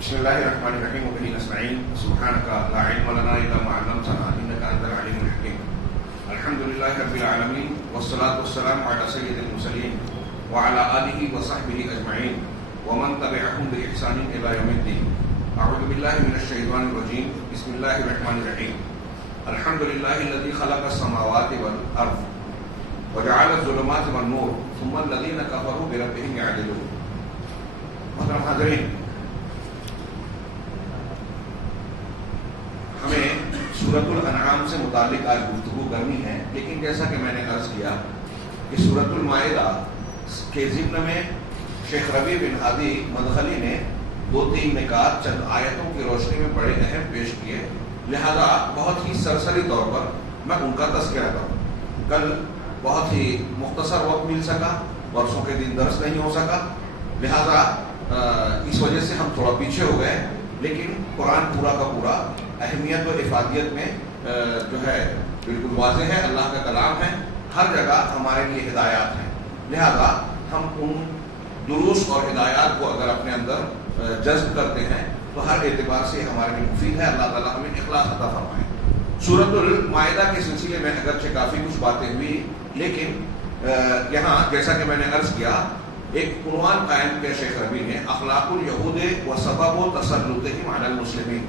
بسم الله الرحمن الرحيم وبه نستعين سبحانك لا علم لنا إلا ما علمتنا إنك أنت العليم الحكيم. الحمد لله رب العالمين والصلاة والسلام على سيد المرسلين وعلى آله وصحبه أجمعين ومن تبعهم بإحسان إلى يوم الدين. أعوذ بالله من الشيطان الرجيم. بسم الله الرحمن الرحيم. الحمد لله الذي خلق السماوات والأرض وجعل الظلمات والنور ثم الذين كفروا بربهم يعدلون. محترم حاضرین، ہمیں سورۃ الانعام سے متعلق آج گفتگو کرنی ہے، لیکن جیسا کہ میں نے عرض کیا کہ سورۃ المائدہ کے ضمن میں شیخ ربیع بن ہادی مدخلی نے 2-3 نکات چند آیتوں کی روشنی میں بڑے اہم پیش کیے، لہذا بہت ہی سرسری طور پر میں ان کا تذکرہ کروں. کل بہت ہی مختصر وقت مل سکا، برسوں کے دن درس نہیں ہو سکا، لہذا اس وجہ سے ہم تھوڑا پیچھے ہو گئے، لیکن قرآن پورا کا پورا اہمیت و افادیت میں جو ہے بالکل واضح ہے. اللہ کا کلام ہے، ہر جگہ ہمارے لیے ہدایات ہیں، لہذا ہم ان دروس اور ہدایات کو اگر اپنے اندر جذب کرتے ہیں تو ہر اعتبار سے ہمارے لیے مفید ہے. اللہ تعالیٰ ہمیں اخلاص عطا فرمائے. سورۃ المائدہ کے سلسلے میں اگرچہ کافی کچھ باتیں ہوئی، لیکن یہاں جیسا کہ میں نے عرض کیا ایک عنوان قائم کیا شیخ ربیع نے، اخلاق الیہود و سبب تسلطہم علی المسلمین،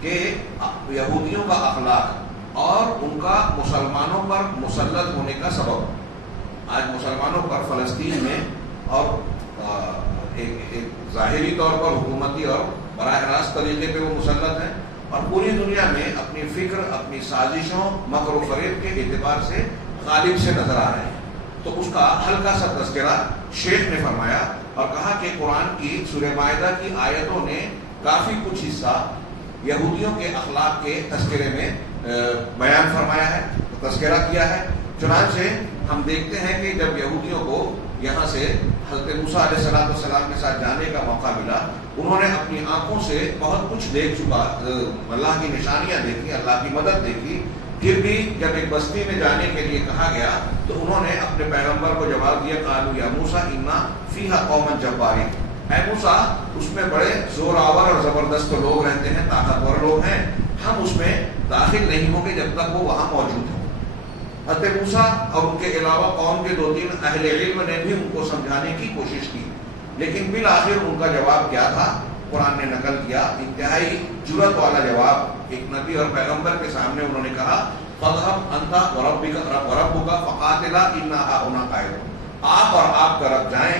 کہ یہودیوں کا اخلاق اور ان کا مسلمانوں پر مسلط ہونے کا سبب. آج مسلمانوں پر فلسطین میں اور ایک ظاہری طور پر حکومتی اور براہ راست طریقے پہ وہ مسلط ہیں، اور پوری دنیا میں اپنی فکر، اپنی سازشوں، مکر و فریب کے اعتبار سے غالب سے نظر آ رہے ہیں. تو اس کا ہلکا سا تذکرہ شیخ نے فرمایا اور کہا کہ قرآن کی سورہ مائدہ کی آیتوں نے کافی کچھ حصہ یہودیوں کے اخلاق کے تذکرے میں بیان فرمایا ہے، تذکرہ کیا ہے. چنانچہ ہم دیکھتے ہیں کہ جب یہودیوں کو یہاں سے حضرت موسیٰ علیہ السلام کے ساتھ جانے کا موقع ملا، انہوں نے اپنی آنکھوں سے بہت کچھ دیکھ چکا، اللہ کی نشانیاں دیکھی، اللہ کی مدد دیکھی. پھر بھی جب ایک بستی میں جانے کے لیے کہا گیا تو انہوں نے اپنے پیغمبر کو جواب دیا، قالوا یا موسیٰ انا فیہا قوما جبارین، اے موسیٰ اس میں بڑے زور آور اور زبردست لوگ رہتے ہیں، طاقتور لوگ ہیں، ہم اس میں داخل نہیں ہوں گے جب تک وہ وہاں موجود ہوں. حضرت موسیٰ اور ان کے علاوہ قوم کے 2-3 اہل علم نے بھی ان کو سمجھانے کی کوشش کی، لیکن بالآخر ان کا جواب کیا تھا قرآن نے نقل کیا، انتہائی جرأت والا جواب. ایک نبی اور پیغمبر کے سامنے انہوں نے کہا، فاذهب انت وربك فقاتلا انا هاهنا قاعدون، آپ اور آپ کا رب جائیں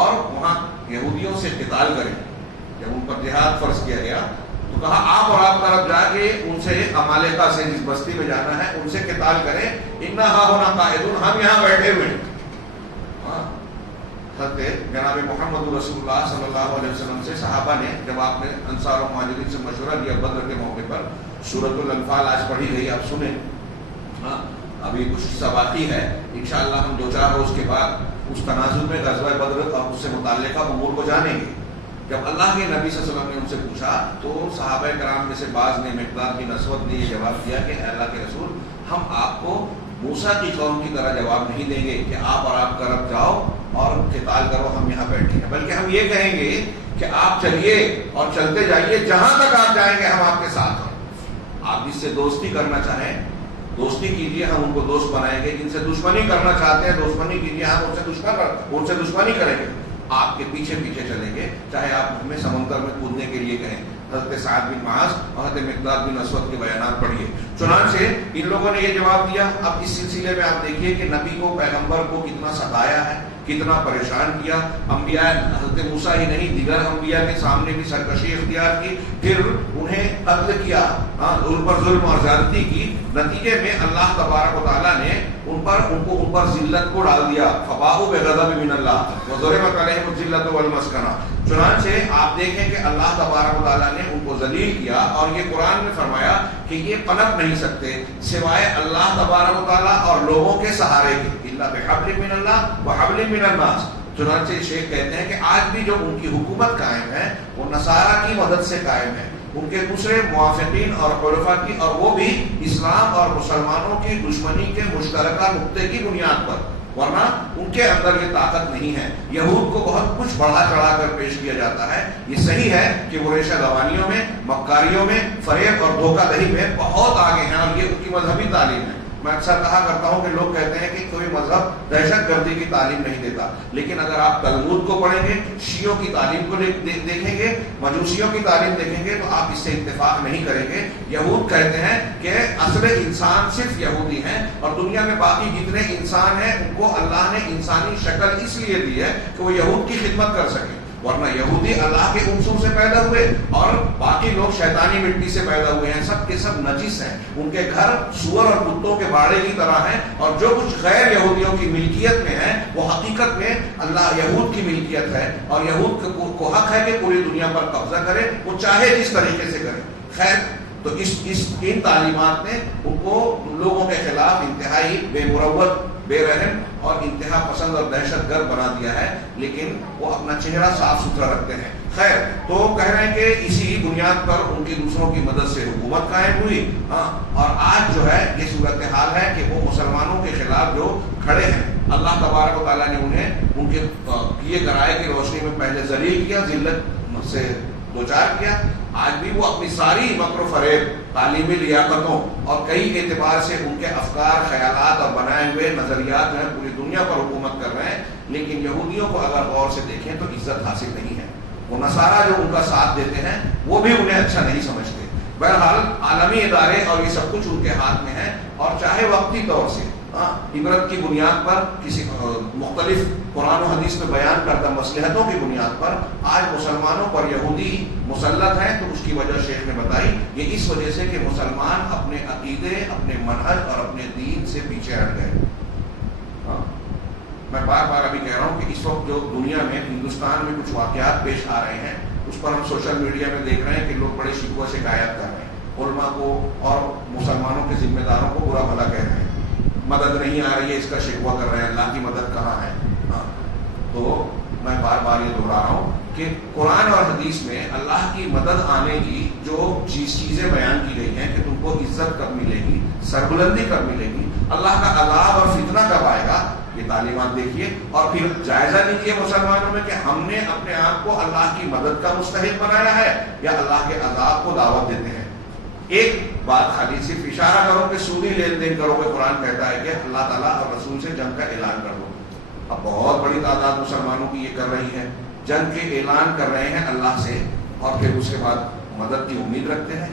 اور وہاں یہودیوں سے قتال کریں. جب ان پر جہاد فرض کیا گیا تو کہا آپ اور آپ کا رب جا کے ان سے عمالقہ سے جس بستی میں جانا ہے ان سے قتال کریں، انا هاهنا قاعدون، ہم یہاں بیٹھے ہوئے ہیں. حضرت جناب محمد رسول اللہ صلی اللہ علیہ وسلم سے صحابہ نے جب آپ نے انصار و مہاجرین سے مشورہ لیا بدر کے موقع پر، سورۃ الانفال آج پڑھی گئی، آپ سنیں. ابھی کچھ حصہ باقی ہے، انشاءاللہ ہم 2-4 روز کے بعد اس تناظر میں غزوہ بدر اور اس سے متعلقہ امور کو جانیں گے. جب اللہ کے نبی صلی اللہ علیہ وسلم نے ان سے پوچھا تو صحابہ کرام میں سے بعض نے، مقداد بن اسود نے یہ جواب دیا کہ اے اللہ کے رسول، ہم آپ کو موسیٰ کی قوم کی طرح جواب نہیں دیں گے کہ آپ اور آپ کا رب جاؤ اور قتال کرو، ہم یہاں بیٹھے ہیں، بلکہ ہم یہ کہیں گے کہ آپ چلیے اور چلتے جائیے، جہاں تک آپ جائیں گے ہم آپ کے ساتھ ہیں. آپ جس سے دوستی کرنا چاہیں دوستی کیجیے، ہم ان کو دوست بنائیں گے. جن سے دشمنی کرنا چاہتے ہیں دشمنی کیجیے، ہم ان سے دشمنی کریں گے، آپ کے پیچھے پیچھے چلیں گے، چاہے آپ ہمیں سمندر میں کودنے کے لیے کہیں. حضرت سعد بن معاذ اور حضرت مقداد بن اسود کے بیانات پڑھیے. چنانچہ ان لوگوں نے یہ جواب دیا. اب اس سلسلے میں آپ دیکھیے کہ نبی کو، پیغمبر کو کتنا ستایا ہے، کتنا پریشان کیا. انبیاء حضرت موسیٰ ہی نہیں، دیگر انبیاء کے سامنے بھی سرکشی اختیار کی، پھر انہیں قتل کیا، ان پر ظلم اور زیادتی کی. نتیجے میں اللہ تبارک و تعالیٰ نے ان پر ذلت کو ڈال دیا. فباءوا بغضب من اللہ وضربت علیہم الذلۃ والمسکنہ. چنانچہ آپ دیکھیں کہ اللہ تبارک و تعالیٰ نے ان کو ذلیل کیا، اور یہ قرآن میں فرمایا کہ یہ پنپ نہیں سکتے سوائے اللہ تبارک و تعالیٰ اور لوگوں کے سہارے کے، الا بحبل من اللہ وحبل من الناس. چنانچہ شیخ کہتے ہیں کہ آج بھی جو ان کی حکومت قائم ہے وہ نصارہ کی مدد سے قائم ہے، ان کے دوسرے موافقین اور خلفاء کی، اور وہ بھی اسلام اور مسلمانوں کی دشمنی کے مشترکہ نقطے کی بنیاد پر. ورنہ ان کے اندر یہ طاقت نہیں ہے. یہود کو بہت کچھ بڑھا چڑھا کر پیش کیا جاتا ہے. یہ صحیح ہے کہ وہ ریشہ دوانیوں میں، مکاریوں میں، فریب اور دھوکہ دہی میں بہت آگے ہیں، اور یہ ان کی مذہبی تعلیم ہے. میں اکثر کہا کرتا ہوں کہ لوگ کہتے ہیں کہ کوئی مذہب دہشت گردی کی تعلیم نہیں دیتا، لیکن اگر آپ تلمود کو پڑھیں گے، شیعوں کی تعلیم کو دیکھیں گے، مجوسیوں کی تعلیم دیکھیں گے، تو آپ اس سے اتفاق نہیں کریں گے. یہود کہتے ہیں کہ اصل انسان صرف یہودی ہیں، اور دنیا میں باقی جتنے انسان ہیں ان کو اللہ نے انسانی شکل اس لیے دی ہے کہ وہ یہود کی خدمت کر سکیں، ورنہ یہودی اللہ کے عنصر سے پیدا ہوئے اور باقی لوگ شیطانی مٹی سے پیدا ہوئے ہیں. سب کے سب نجس ہیں، ان کے گھر سور اور کتوں کے باڑے کی طرح ہیں، اور جو کچھ غیر یہودیوں کی ملکیت میں ہے وہ حقیقت میں اللہ یہود کی ملکیت ہے، اور یہود کو حق ہے کہ پوری دنیا پر قبضہ کرے، وہ چاہے جس طریقے سے کرے. خیر، تو ان تعلیمات نے ان کو لوگوں کے خلاف انتہائی بے مروت، بے رحم اور انتہا پسند اور دہشت گرد بنا دیا ہے، لیکن وہ اپنا چہرہ صاف ستھرا رکھتے ہیں. خیر، تو کہہ رہے ہیں کہ اسی بنیاد پر ان کی دوسروں کی مدد سے حکومت قائم ہوئی. اور آج جو ہے یہ صورتحال ہے کہ وہ مسلمانوں کے خلاف جو کھڑے ہیں، اللہ تبارک و تعالیٰ نے انہیں ان کے کیے گرائے کی روشنی میں پہلے ذلیل کیا، ذلت سے دوچار کیا. آج بھی وہ اپنی ساری مکر و فریب، تعلیمی لیاقتوں اور کئی اعتبار سے ان کے افکار، خیالات اور بنائے ہوئے نظریات جو ہیں پوری دنیا پر حکومت کر رہے ہیں. لیکن یہودیوں کو اگر غور سے دیکھیں تو عزت حاصل نہیں ہے. وہ نصارہ جو ان کا ساتھ دیتے ہیں وہ بھی انہیں اچھا نہیں سمجھتے. بہرحال عالمی ادارے اور یہ سب کچھ ان کے ہاتھ میں ہے، اور چاہے وقتی طور سے عبرت کی بنیاد پر، کسی مختلف قرآن و حدیث میں بیان کردہ مصلحتوں کی بنیاد پر آج مسلمانوں پر یہودی مسلط ہیں، تو اس کی وجہ شیخ نے بتائی. یہ اس وجہ سے کہ مسلمان اپنے عقیدے، اپنے منہج اور اپنے دین سے پیچھے ہٹ گئے. میں بار بار ابھی کہہ رہا ہوں کہ اس وقت جو دنیا میں، ہندوستان میں کچھ واقعات پیش آ رہے ہیں، اس پر ہم سوشل میڈیا میں دیکھ رہے ہیں کہ لوگ بڑے شکوہ شکایت کر رہے ہیں، علماء کو اور مسلمانوں کے ذمہ داروں کو برا بھلا کہہ رہے ہیں. مدد نہیں آ رہی ہے، اس کا شکوہ کر رہے ہیں، اللہ کی مدد کہاں ہے. تو میں بار بار یہ دہرا رہا ہوں کہ قرآن اور حدیث میں اللہ کی مدد آنے کی جو چیزیں بیان کی گئی ہیں کہ تم کو عزت کب ملے گی، سربلندی کب ملے گی، اللہ کا عذاب اور فتنہ کب آئے گا، یہ تعلیمات دیکھیے. اور پھر جائزہ لیجیے مسلمانوں میں کہ ہم نے اپنے آپ کو اللہ کی مدد کا مستحق بنایا ہے یا اللہ کے عذاب کو دعوت دیتے ہیں. ایک بات خالی صرف اشارہ کرو کہ سودی لین دین کرو گے، قرآن کہتا ہے کہ اللہ تعالیٰ اور رسول سے جنگ کا اعلان کر دو. اب بہت بڑی تعداد مسلمانوں کی یہ کر رہی ہے، جنگ کے اعلان کر رہے ہیں اللہ سے، اور پھر اس کے بعد مدد کی امید رکھتے ہیں.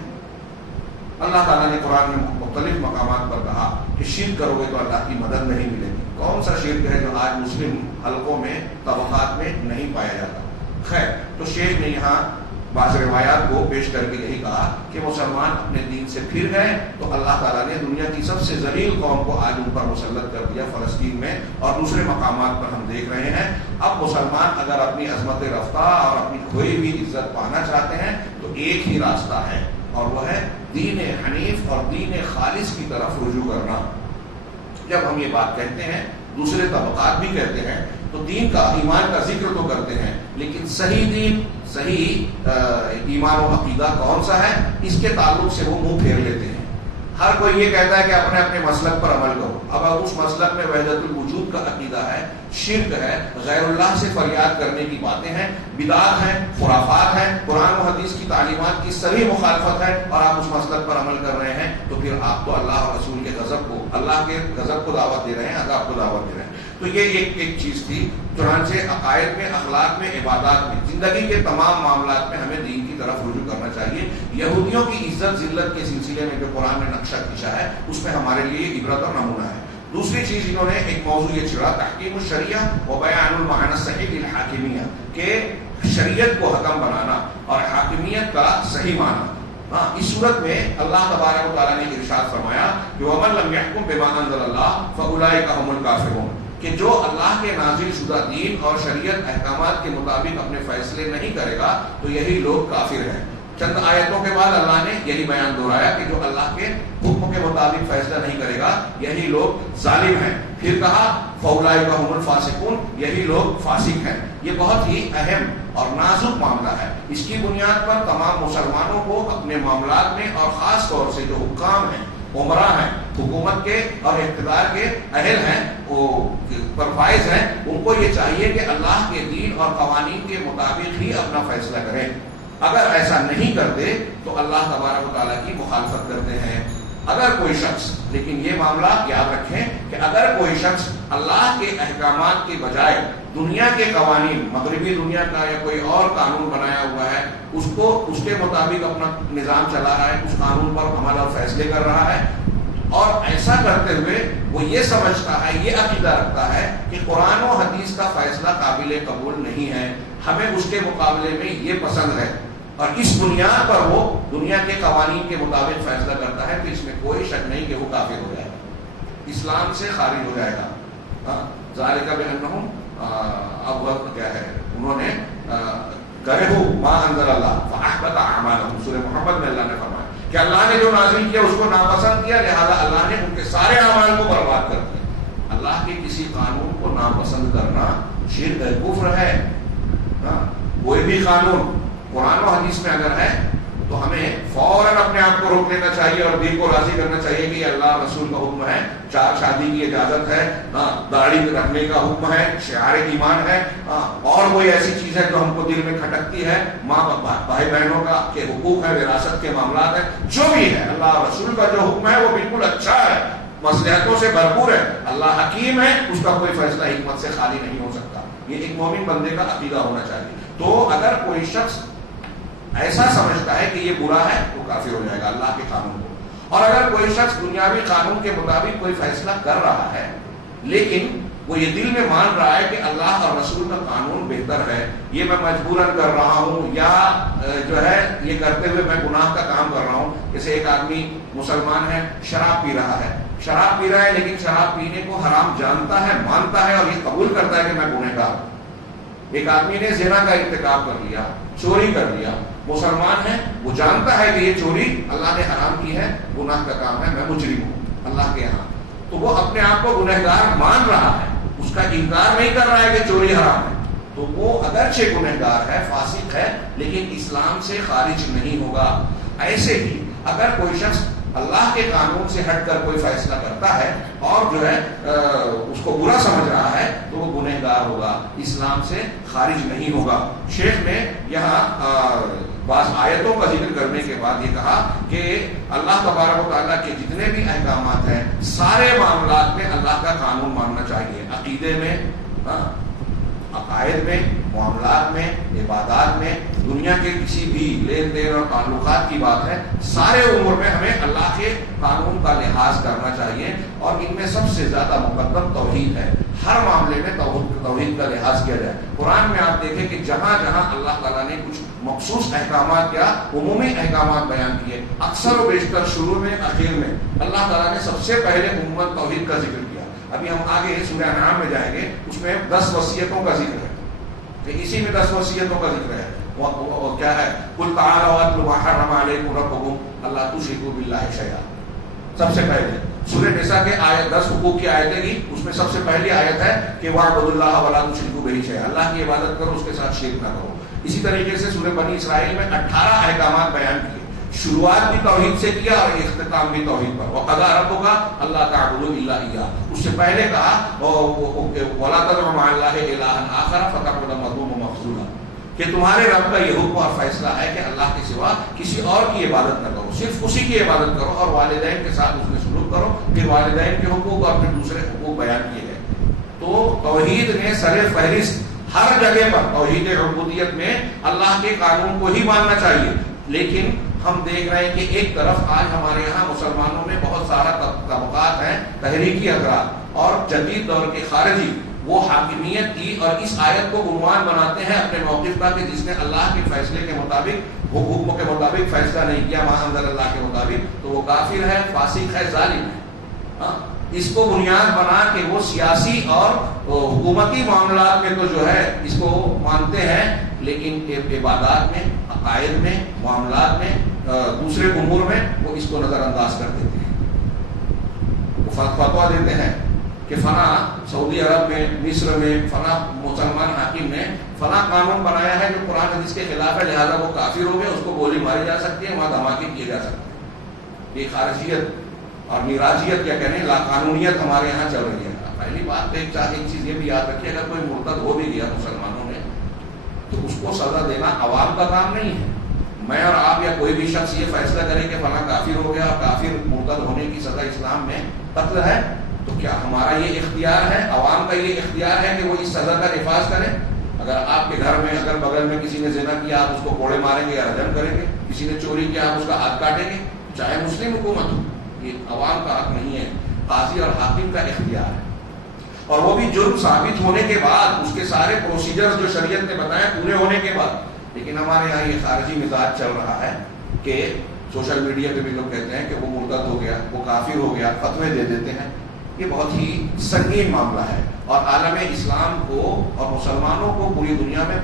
اللہ تعالیٰ نے قرآن میں مختلف مقامات پر کہا کہ شرک کرو گے تو اللہ کی مدد نہیں ملے گی. کون سا شرک ہے جو آج مسلم حلقوں میں، طبقات میں نہیں پایا جاتا. خیر، تو شیخ نے یہاں بعض روایات کو پیش کر کے یہی کہا کہ مسلمان اپنے دین سے پھر گئے تو اللہ تعالیٰ نے دنیا کی سب سے ذلیل قوم کو آج ان پر مسلط کر دیا، فلسطین میں اور دوسرے مقامات پر ہم دیکھ رہے ہیں. اب مسلمان اگر اپنی عظمت رفتہ اور اپنی کھوئی ہوئی عزت پانا چاہتے ہیں تو ایک ہی راستہ ہے، اور وہ ہے دین حنیف اور دین خالص کی طرف رجوع کرنا. جب ہم یہ بات کہتے ہیں، دوسرے طبقات بھی کہتے ہیں، تو دین کا، ایمان کا ذکر تو کرتے ہیں، لیکن صحیح دین، صحیح ایمان و عقیدہ کون سا ہے، اس کے تعلق سے وہ منہ پھیر لیتے ہیں. ہر کوئی یہ کہتا ہے کہ اپنے اپنے مسلک پر عمل کرو. اب اس مسلک میں وحدت الوجود کا عقیدہ ہے، شرک ہے، غیر اللہ سے فریاد کرنے کی باتیں ہیں، بدعات ہیں، خرافات ہیں، قرآن و حدیث کی تعلیمات کی صحیح مخالفت ہے، اور آپ اس مسلک پر عمل کر رہے ہیں، تو پھر آپ تو اللہ اور رسول کے غضب کو، اللہ کے غضب کو دعوت دے رہے ہیں، عذاب کو دعوت دے رہے ہیں. تو یہ ایک چیز تھی. چنانچہ عقائد میں، اخلاق میں، عبادات میں، زندگی کے تمام معاملات میں ہمیں دین کی طرف رجوع کرنا چاہیے. یہودیوں کی عزت ذلت کے سلسلے میں جو قرآن نے نقشہ کھینچا ہے، اس میں ہمارے لیے عبرت اور نمونہ ہے. دوسری چیز انہوں نے ایک موضوع یہ چھڑا، تحکیم الشریعہ و بیان المعنی الصحیح للحاکمیہ، کہ شریعت کو حکم بنانا اور حاکمیت کا صحیح معنی. اس صورت میں اللہ تبارک و تعالیٰ نے ارشاد فرمایا کہ وَمَن لَّمْ يَحْكُم بِمَا أَنزَلَ اللَّهُ فَأُولَٰئِكَ هُمُ الْكَافِرُونَ، کہ جو اللہ کے نازل شدہ دین اور شریعت احکامات کے مطابق اپنے فیصلے نہیں کرے گا تو یہی لوگ کافر ہیں. چند آیتوں کے بعد اللہ نے یہی بیان دہرایا کہ جو اللہ کے حکم کے مطابق فیصلہ نہیں کرے گا یہی لوگ ظالم ہیں. پھر کہا فَأُولَٰئِكَ هُمُ الْفَاسِقُونَ، یہی لوگ فاسق ہیں. یہ بہت ہی اہم اور نازک معاملہ ہے. اس کی بنیاد پر تمام مسلمانوں کو اپنے معاملات میں، اور خاص طور سے جو حکام ہیں، عمرا ہیں، حکومت کے اور اقتدار کے اہل ہیں، وہ پر فائز ہیں، ان کو یہ چاہیے کہ اللہ کے دین اور قوانین کے مطابق ہی اپنا فیصلہ کریں۔ اگر ایسا نہیں کرتے تو اللہ تبارک و تعالیٰ کی مخالفت کرتے ہیں۔ اگر کوئی شخص، لیکن یہ معاملہ یاد رکھیں کہ اگر کوئی شخص اللہ کے احکامات کے بجائے دنیا کے قوانین، مغربی دنیا کا یا کوئی اور قانون بنایا ہوا ہے، اس کے مطابق اپنا نظام چلا رہا ہے، اس قانون پر عمل اور فیصلے کر رہا ہے، اور ایسا کرتے ہوئے وہ یہ سمجھتا ہے، یہ عقیدہ رکھتا ہے کہ قرآن و حدیث کا فیصلہ قابل قبول نہیں ہے، ہمیں اس کے مقابلے میں یہ پسند ہے، اور اس بنیاد پر وہ دنیا کے قوانین کے مطابق فیصلہ کرتا ہے، تو اس میں کوئی شک نہیں کہ وہ کافر ہو جائے گا، اسلام سے خارج ہو جائے گا۔ ذالک بانہم، اب وقت کیا ہے، انہوں نے کرہوا ما انزل اللہ فاحبط اعمالهم، سورہ محمد میں اللہ نے فرمایا کہ اللہ نے جو نازل کیا اس کو ناپسند کیا، لہذا اللہ نے ان کے سارے اعمال کو برباد کر دیا۔ اللہ کے کسی قانون کو ناپسند کرنا شرک ہے، کفر ہے۔ کوئی بھی قانون قرآن و حدیث میں اگر ہے تو ہمیں فوراً اپنے آپ کو روک لینا چاہیے اور دل کو راضی کرنا چاہیے کہ اللہ رسول کا حکم ہے، چار شادی کی اجازت ہے، داڑھی رکھنے کا حکم ہے، شعار ایمان ہے، اور کوئی ایسی چیز ہے جو ہم کو دل میں کھٹکتی ہے، ماں بھائی بہنوں کا کے حقوق ہے، وراثت کے معاملات ہیں، جو بھی ہے اللہ رسول کا جو حکم ہے وہ بالکل اچھا ہے، مصلحتوں سے بھرپور ہے، اللہ حکیم ہے، اس کا کوئی فیصلہ حکمت سے خالی نہیں ہو سکتا۔ یہ ایک مومن بندے کا عقیدہ ہونا چاہیے۔ تو اگر کوئی شخص ایسا سمجھتا ہے کہ یہ برا ہے، وہ کافر ہو جائے گا اللہ کے قانون کو۔ اور اگر کوئی شخص دنیاوی قانون کے مطابق کوئی فیصلہ کر رہا ہے لیکن وہ یہ دل میں مان رہا ہے کہ اللہ اور رسول کا قانون بہتر ہے، یہ میں مجبوراً کر رہا ہوں، یا جو ہے یہ کرتے ہوئے میں گناہ کا کام کر رہا ہوں، جیسے ایک آدمی مسلمان ہے، شراب پی رہا ہے لیکن شراب پینے کو حرام جانتا ہے، مانتا ہے اور یہ قبول کرتا ہے کہ میں گنہگار ہوں۔ ایک آدمی نے زنا کا ارتکاب کر لیا، چوری کر لیا، مسلمان ہے، وہ جانتا ہے کہ یہ چوری اللہ نے حرام کی ہے، گناہ کا کام ہے، میں مجرم ہوں اللہ کے یہاں، تو وہ اپنے آپ کو گنہگار مان رہا ہے، اس کا انکار نہیں کر رہا ہے کہ چوری حرام ہے، تو وہ اگرچہ گنہگار ہے، فاسق ہے، لیکن اسلام سے خارج نہیں ہوگا۔ ایسے ہی اگر کوئی شخص اللہ کے قانون سے ہٹ کر کوئی فیصلہ کرتا ہے اور جو ہے اس کو برا سمجھ رہا ہے تو وہ گنہگار ہوگا، اسلام سے خارج نہیں ہوگا۔ شیخ نے یہاں بعض آیتوں کا ذکر کرنے کے بعد یہ کہا کہ اللہ تبارک و تعالیٰ کے جتنے بھی احکامات ہیں سارے معاملات میں اللہ کا قانون ماننا چاہیے، عقیدے میں، عقائد میں، معاملات میں، عبادات میں، دنیا کے کسی بھی لین دین اور تعلقات کی بات ہے، سارے امور میں ہمیں اللہ کے قانون کا لحاظ کرنا چاہیے، اور ان میں سب سے زیادہ مقدم توحید ہے۔ ہر معاملے میں توحید کا لحاظ کیا جائے۔ قرآن میں آپ دیکھیں کہ جہاں جہاں اللہ تعالیٰ نے کچھ مخصوص احکامات یا عمومی احکامات بیان کیے، اکثر و بیشتر شروع میں اخیر میں اللہ تعالیٰ نے سب سے پہلے عموماً توحید کا ذکر کیا۔ ابھی ہم آگے سورہ انعام میں جائیں گے، اس میں 10 وصیتوں کا ذکر ہے، اسی میں 10 وصیتوں کا ذکر ہے۔ وہ کیا ہے؟ قُلْ تَعَالَوْا أَتْلُ مَا حَرَّمَ عَلَيْكُمْ رَبُّكُمْ أَلَّا تُشْرِكُوا بِاللَّهِ شَيْئًا۔ سب سے پہلے سورہ نساء کے آیت 10 حقوق کی آیتیں کی، اس میں سب سے پہلی آیت ہے کہ وَاعْبُدُوا اللَّهَ وَلَا تُشْرِكُوا بِهِ شَيْئًا، اللہ کی عبادت کرو، اس کے ساتھ شرک نہ کرو۔ اسی طریقے سے سورہ بنی اسرائیل میں 18 احکامات بیان کیے، شروعات بھی توحید سے کیا اور اختتام بھی توحید پر۔ وَقَضَىٰ رَبُّكَ أَلَّا تَعْبُدُوا إِلَّا إِيَّاهُ، اس سے پہلے کہا وَلَا تَدْعُ مَعَ اللَّهِ إِلَٰهًا آخَرَ فَتَقْعُدَ مَذْمُومًا مَخْذُولًا، کہ تمہارے رب کا یہ حکم اور فیصلہ ہے کہ اللہ کے سوا کسی اور کی عبادت نہ کرو، صرف اسی کی عبادت کرو، اور والدین کے ساتھ اس میں سلوک کرو۔ پھر والدین کے حقوق اور پھر دوسرے حقوق بیان کیے گئے۔ تو توحید نے سر فہرست ہر جگہ پر، توحید عبودیت میں اللہ کے قانون کو ہی ماننا چاہیے، لیکن ہم دیکھ رہے ہیں کہ ایک طرف آج ہمارے یہاں مسلمانوں میں بہت سارا طبقات ہیں، تحریکی افراد اور جدید دور کے خارجی، وہ حاکمیت کی اور اس آیت کو عنوان بناتے ہیں اپنے موقف کا کہ جس نے اللہ کے فیصلے کے مطابق، حکم کے مطابق فیصلہ نہیں کیا، ما انزل اللہ کے مطابق، تو وہ کافر ہے، فاسق ہے، ظالم ہے۔ اس کو بنیاد بنا کہ وہ سیاسی اور حکومتی معاملات میں تو جو ہے اس کو مانتے ہیں، لیکن عبادات میں، عقائد میں، معاملات میں، دوسرے امور میں وہ اس کو نظر انداز کر دیتے ہیں۔ وہ فتویٰ دیتے ہیں کہ فلاں سعودی عرب میں، مصر میں فلاں مسلمان حاکم نے فلاں قانون بنایا ہے جو قرآن حدیث کے خلاف ہے، لہذا وہ کافر ہو گیا، اس کو گولی ماری جا سکتی ہے، وہاں دھماکے کیے جا سکتے ہیں۔ یہ خارجیت اور میراجیت کیا کہنے لا قانونیت ہمارے یہاں چل رہی ہے. پہلی بات ایک چیز یہ بھی یاد رکھیے, اگر کوئی مرتد ہو بھی گیا مسلمانوں میں تو اس کو سزا دینا عوام کا کام نہیں ہے. میں اور آپ یا کوئی بھی شخص یہ فیصلہ کرے کہ فلاں کافر ہو گیا اور کافر مرتد ہونے کی سزا اسلام میں قتل ہے, تو کیا ہمارا یہ اختیار ہے, عوام کا یہ اختیار ہے کہ وہ اس سزا کا نفاذ کریں؟ اگر آپ کے گھر میں اگر بغل میں کسی نے زنا کیا آپ اس کو کوڑے ماریں گے یا رجم کریں گے, کسی نے چوری کیا آپ اس کا ہاتھ کاٹیں گے, چاہے مسلم حکومت ہو. یہ عوام کا حق نہیں ہے, قاضی اور حاکم کا اختیار ہے. اور وہ بھی جرم ثابت ہونے کے بعد, اس کے سارے پروسیجرز جو شریعت نے بتائے پورے ہونے کے بعد. لیکن ہمارے یہاں یہ خارجی مزاج چل رہا ہے کہ سوشل میڈیا پہ بھی لوگ کہتے ہیں کہ وہ مرتد ہو گیا, وہ کافر ہو گیا, فتوے دے دیتے ہیں. یہ بہت ہی سنگین معاملہ ہے اور عالم اسلام کو اور مسلمانوں کو پوری دنیا میں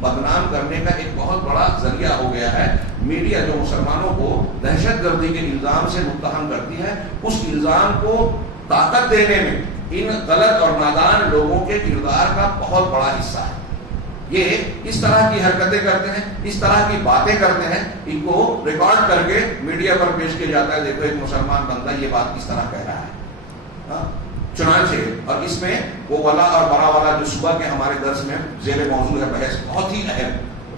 بدنام کرنے کا ایک بہت بڑا ذریعہ ہو گیا ہے. میڈیا جو مسلمانوں کو دہشت گردی کے الزام سے متہم کرتی ہے, اس الزام کو طاقت دینے میں ان غلط اور نادان لوگوں کے کردار کا بہت بڑا حصہ ہے. یہ اس طرح کی حرکتیں کرتے ہیں, اس طرح کی باتیں کرتے ہیں, ان کو ریکارڈ کر کے میڈیا پر پیش کیا جاتا ہے, دیکھو ایک مسلمان بندہ یہ بات کس طرح کہہ رہا ہے. چنانچہ اور اس میں وہ ولا اور برا والا جو صبح کے ہمارے درس میں زیر موضوع ہے بحث, بہت ہی اہم,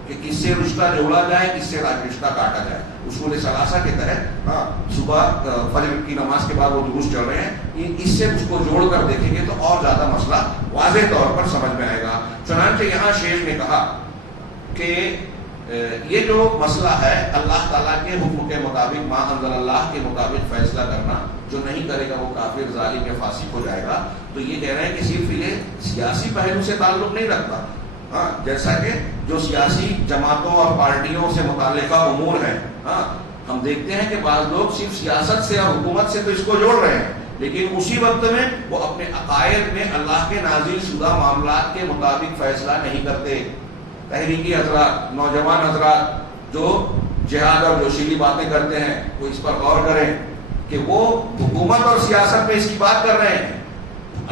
کہ کس سے رشتہ جوڑا جائے, کس سے رشتہ کاٹا جائے. اصول ثلاثہ کے تحت صبح فجر کی نماز کے بعد وہ دروس چل رہے ہیں, اس سے اس کو جوڑ کر دیکھیں گے تو اور زیادہ مسئلہ واضح طور پر سمجھ میں آئے گا. چنانچہ یہاں شیخ نے کہا کہ یہ جو مسئلہ ہے اللہ تعالیٰ کے حکم کے مطابق, ما انزل اللہ کے مطابق فیصلہ کرنا, جو نہیں کرے گا وہ کافر ظالم یا فاسق ہو جائے گا. تو یہ کہہ رہے ہیں کہ صرف یہ سیاسی پہلو سے تعلق نہیں رکھتا, جیسا کہ جو سیاسی جماعتوں اور پارٹیوں سے متعلقہ امور ہیں, ہم دیکھتے ہیں کہ بعض لوگ صرف سیاست سے اور حکومت سے تو اس کو جوڑ رہے ہیں, لیکن اسی وقت میں وہ اپنے عقائد میں اللہ کے نازل شدہ معاملات کے مطابق فیصلہ نہیں کرتے. تحریکی حضرات, نوجوان حضرات جو جہاد اور جوشیلی باتیں کرتے ہیں, وہ اس پر غور کریں کہ وہ حکومت اور سیاست میں اس کی بات کر رہے ہیں.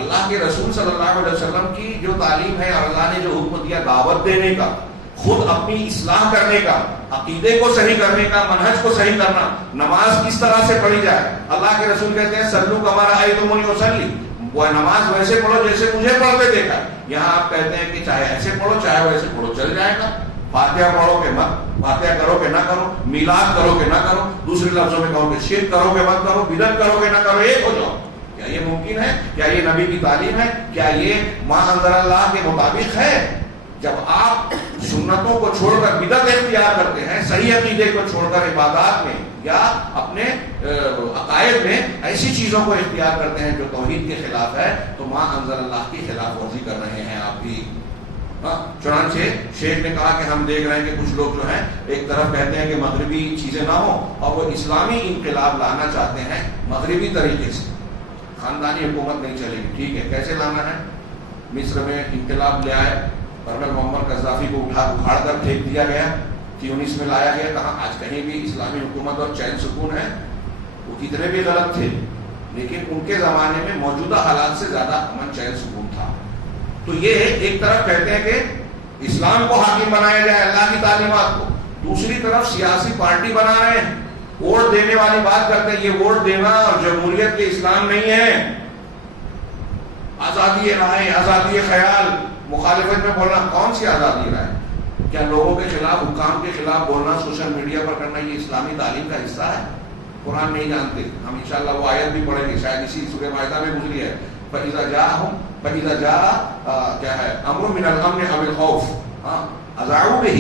اللہ کے رسول صلی اللہ علیہ وسلم کی جو تعلیم ہے اور اللہ نے جو حکم دیا دعوت دینے کا, خود اپنی اصلاح کرنے کا, عقیدے کو صحیح کرنے کا, منہج کو صحیح کرنا, نماز کس طرح سے پڑھی جائے. اللہ کے رسول کہتے ہیں سلو کما رأیتمونی اصلی, وہ نماز ویسے پڑھو جیسے مجھے پڑھتے دیکھا. یہاں آپ کہتے ہیں کہ چاہے ایسے پڑھو چاہے ویسے پڑھو, چل جائے گا. فاتحہ پڑھو کہ مت, فاتحہ کرو کہ نہ کرو, میلاد کرو کہ نہ کرو, دوسرے لفظوں میں کہو کہ شرک کرو کہ مت کرو, بدعت کرو کہ نہ کرو, ایک ہو جاؤ. کیا یہ ممکن ہے؟ کیا یہ نبی کی تعلیم ہے؟ کیا یہ ما انزل اللہ کے مطابق ہے؟ جب آپ سنتوں کو چھوڑ کر بدعت اختیار کرتے ہیں, صحیح عقیدے کو چھوڑ کر عبادات میں یا اپنے عقائد میں ایسی چیزوں کو اختیار کرتے ہیں جو توحید کے خلاف ہے, تو ما انزل اللہ کی خلاف ورزی کر رہے ہیں آپ بھی. چنانچہ شیخ نے کہا کہ ہم دیکھ رہے ہیں کہ کچھ لوگ جو ہیں ایک طرف کہتے ہیں کہ مغربی چیزیں نہ ہوں اور وہ اسلامی انقلاب لانا چاہتے ہیں مغربی طریقے سے. خاندانی حکومت نہیں چلے گی, ٹھیک ہے, کیسے لانا ہے؟ مصر میں انقلاب لے آئے, کرنل محمد قذافی کو اکھاڑ کر پھینک دیا گیا, تیونس میں لایا گیا, کہاں آج کہیں بھی اسلامی حکومت اور چین سکون ہے. وہ کتنے بھی غلط تھے, لیکن ان کے زمانے میں موجودہ حالات سے زیادہ امن چین سکون تھا. تو یہ ایک طرف کہتے ہیں کہ اسلام کو حاکم بنایا جائے, اللہ کی تعلیمات کو, دوسری طرف سیاسی پارٹی بنا رہے ہیں, ووٹ دینے والی بات کرتے ہیں. یہ ووٹ دینا اور جمہوریت کے اسلام نہیں ہے. آزادی رائے, آزادی خیال, مخالفت میں بولنا, کون سی آزادی رائے؟ کیا لوگوں کے خلاف, حکام کے خلاف بولنا, سوشل میڈیا پر کرنا یہ اسلامی تعلیم کا حصہ ہے؟ قرآن نہیں جانتے ہم, انشاءاللہ وہ آیت بھی پڑھیں گے, شاید اسی سورہ مائدہ میں گزری ہے. فَإِذَا جَاءَ کیا ہے امر من الامن او الخوف اذاعوا به.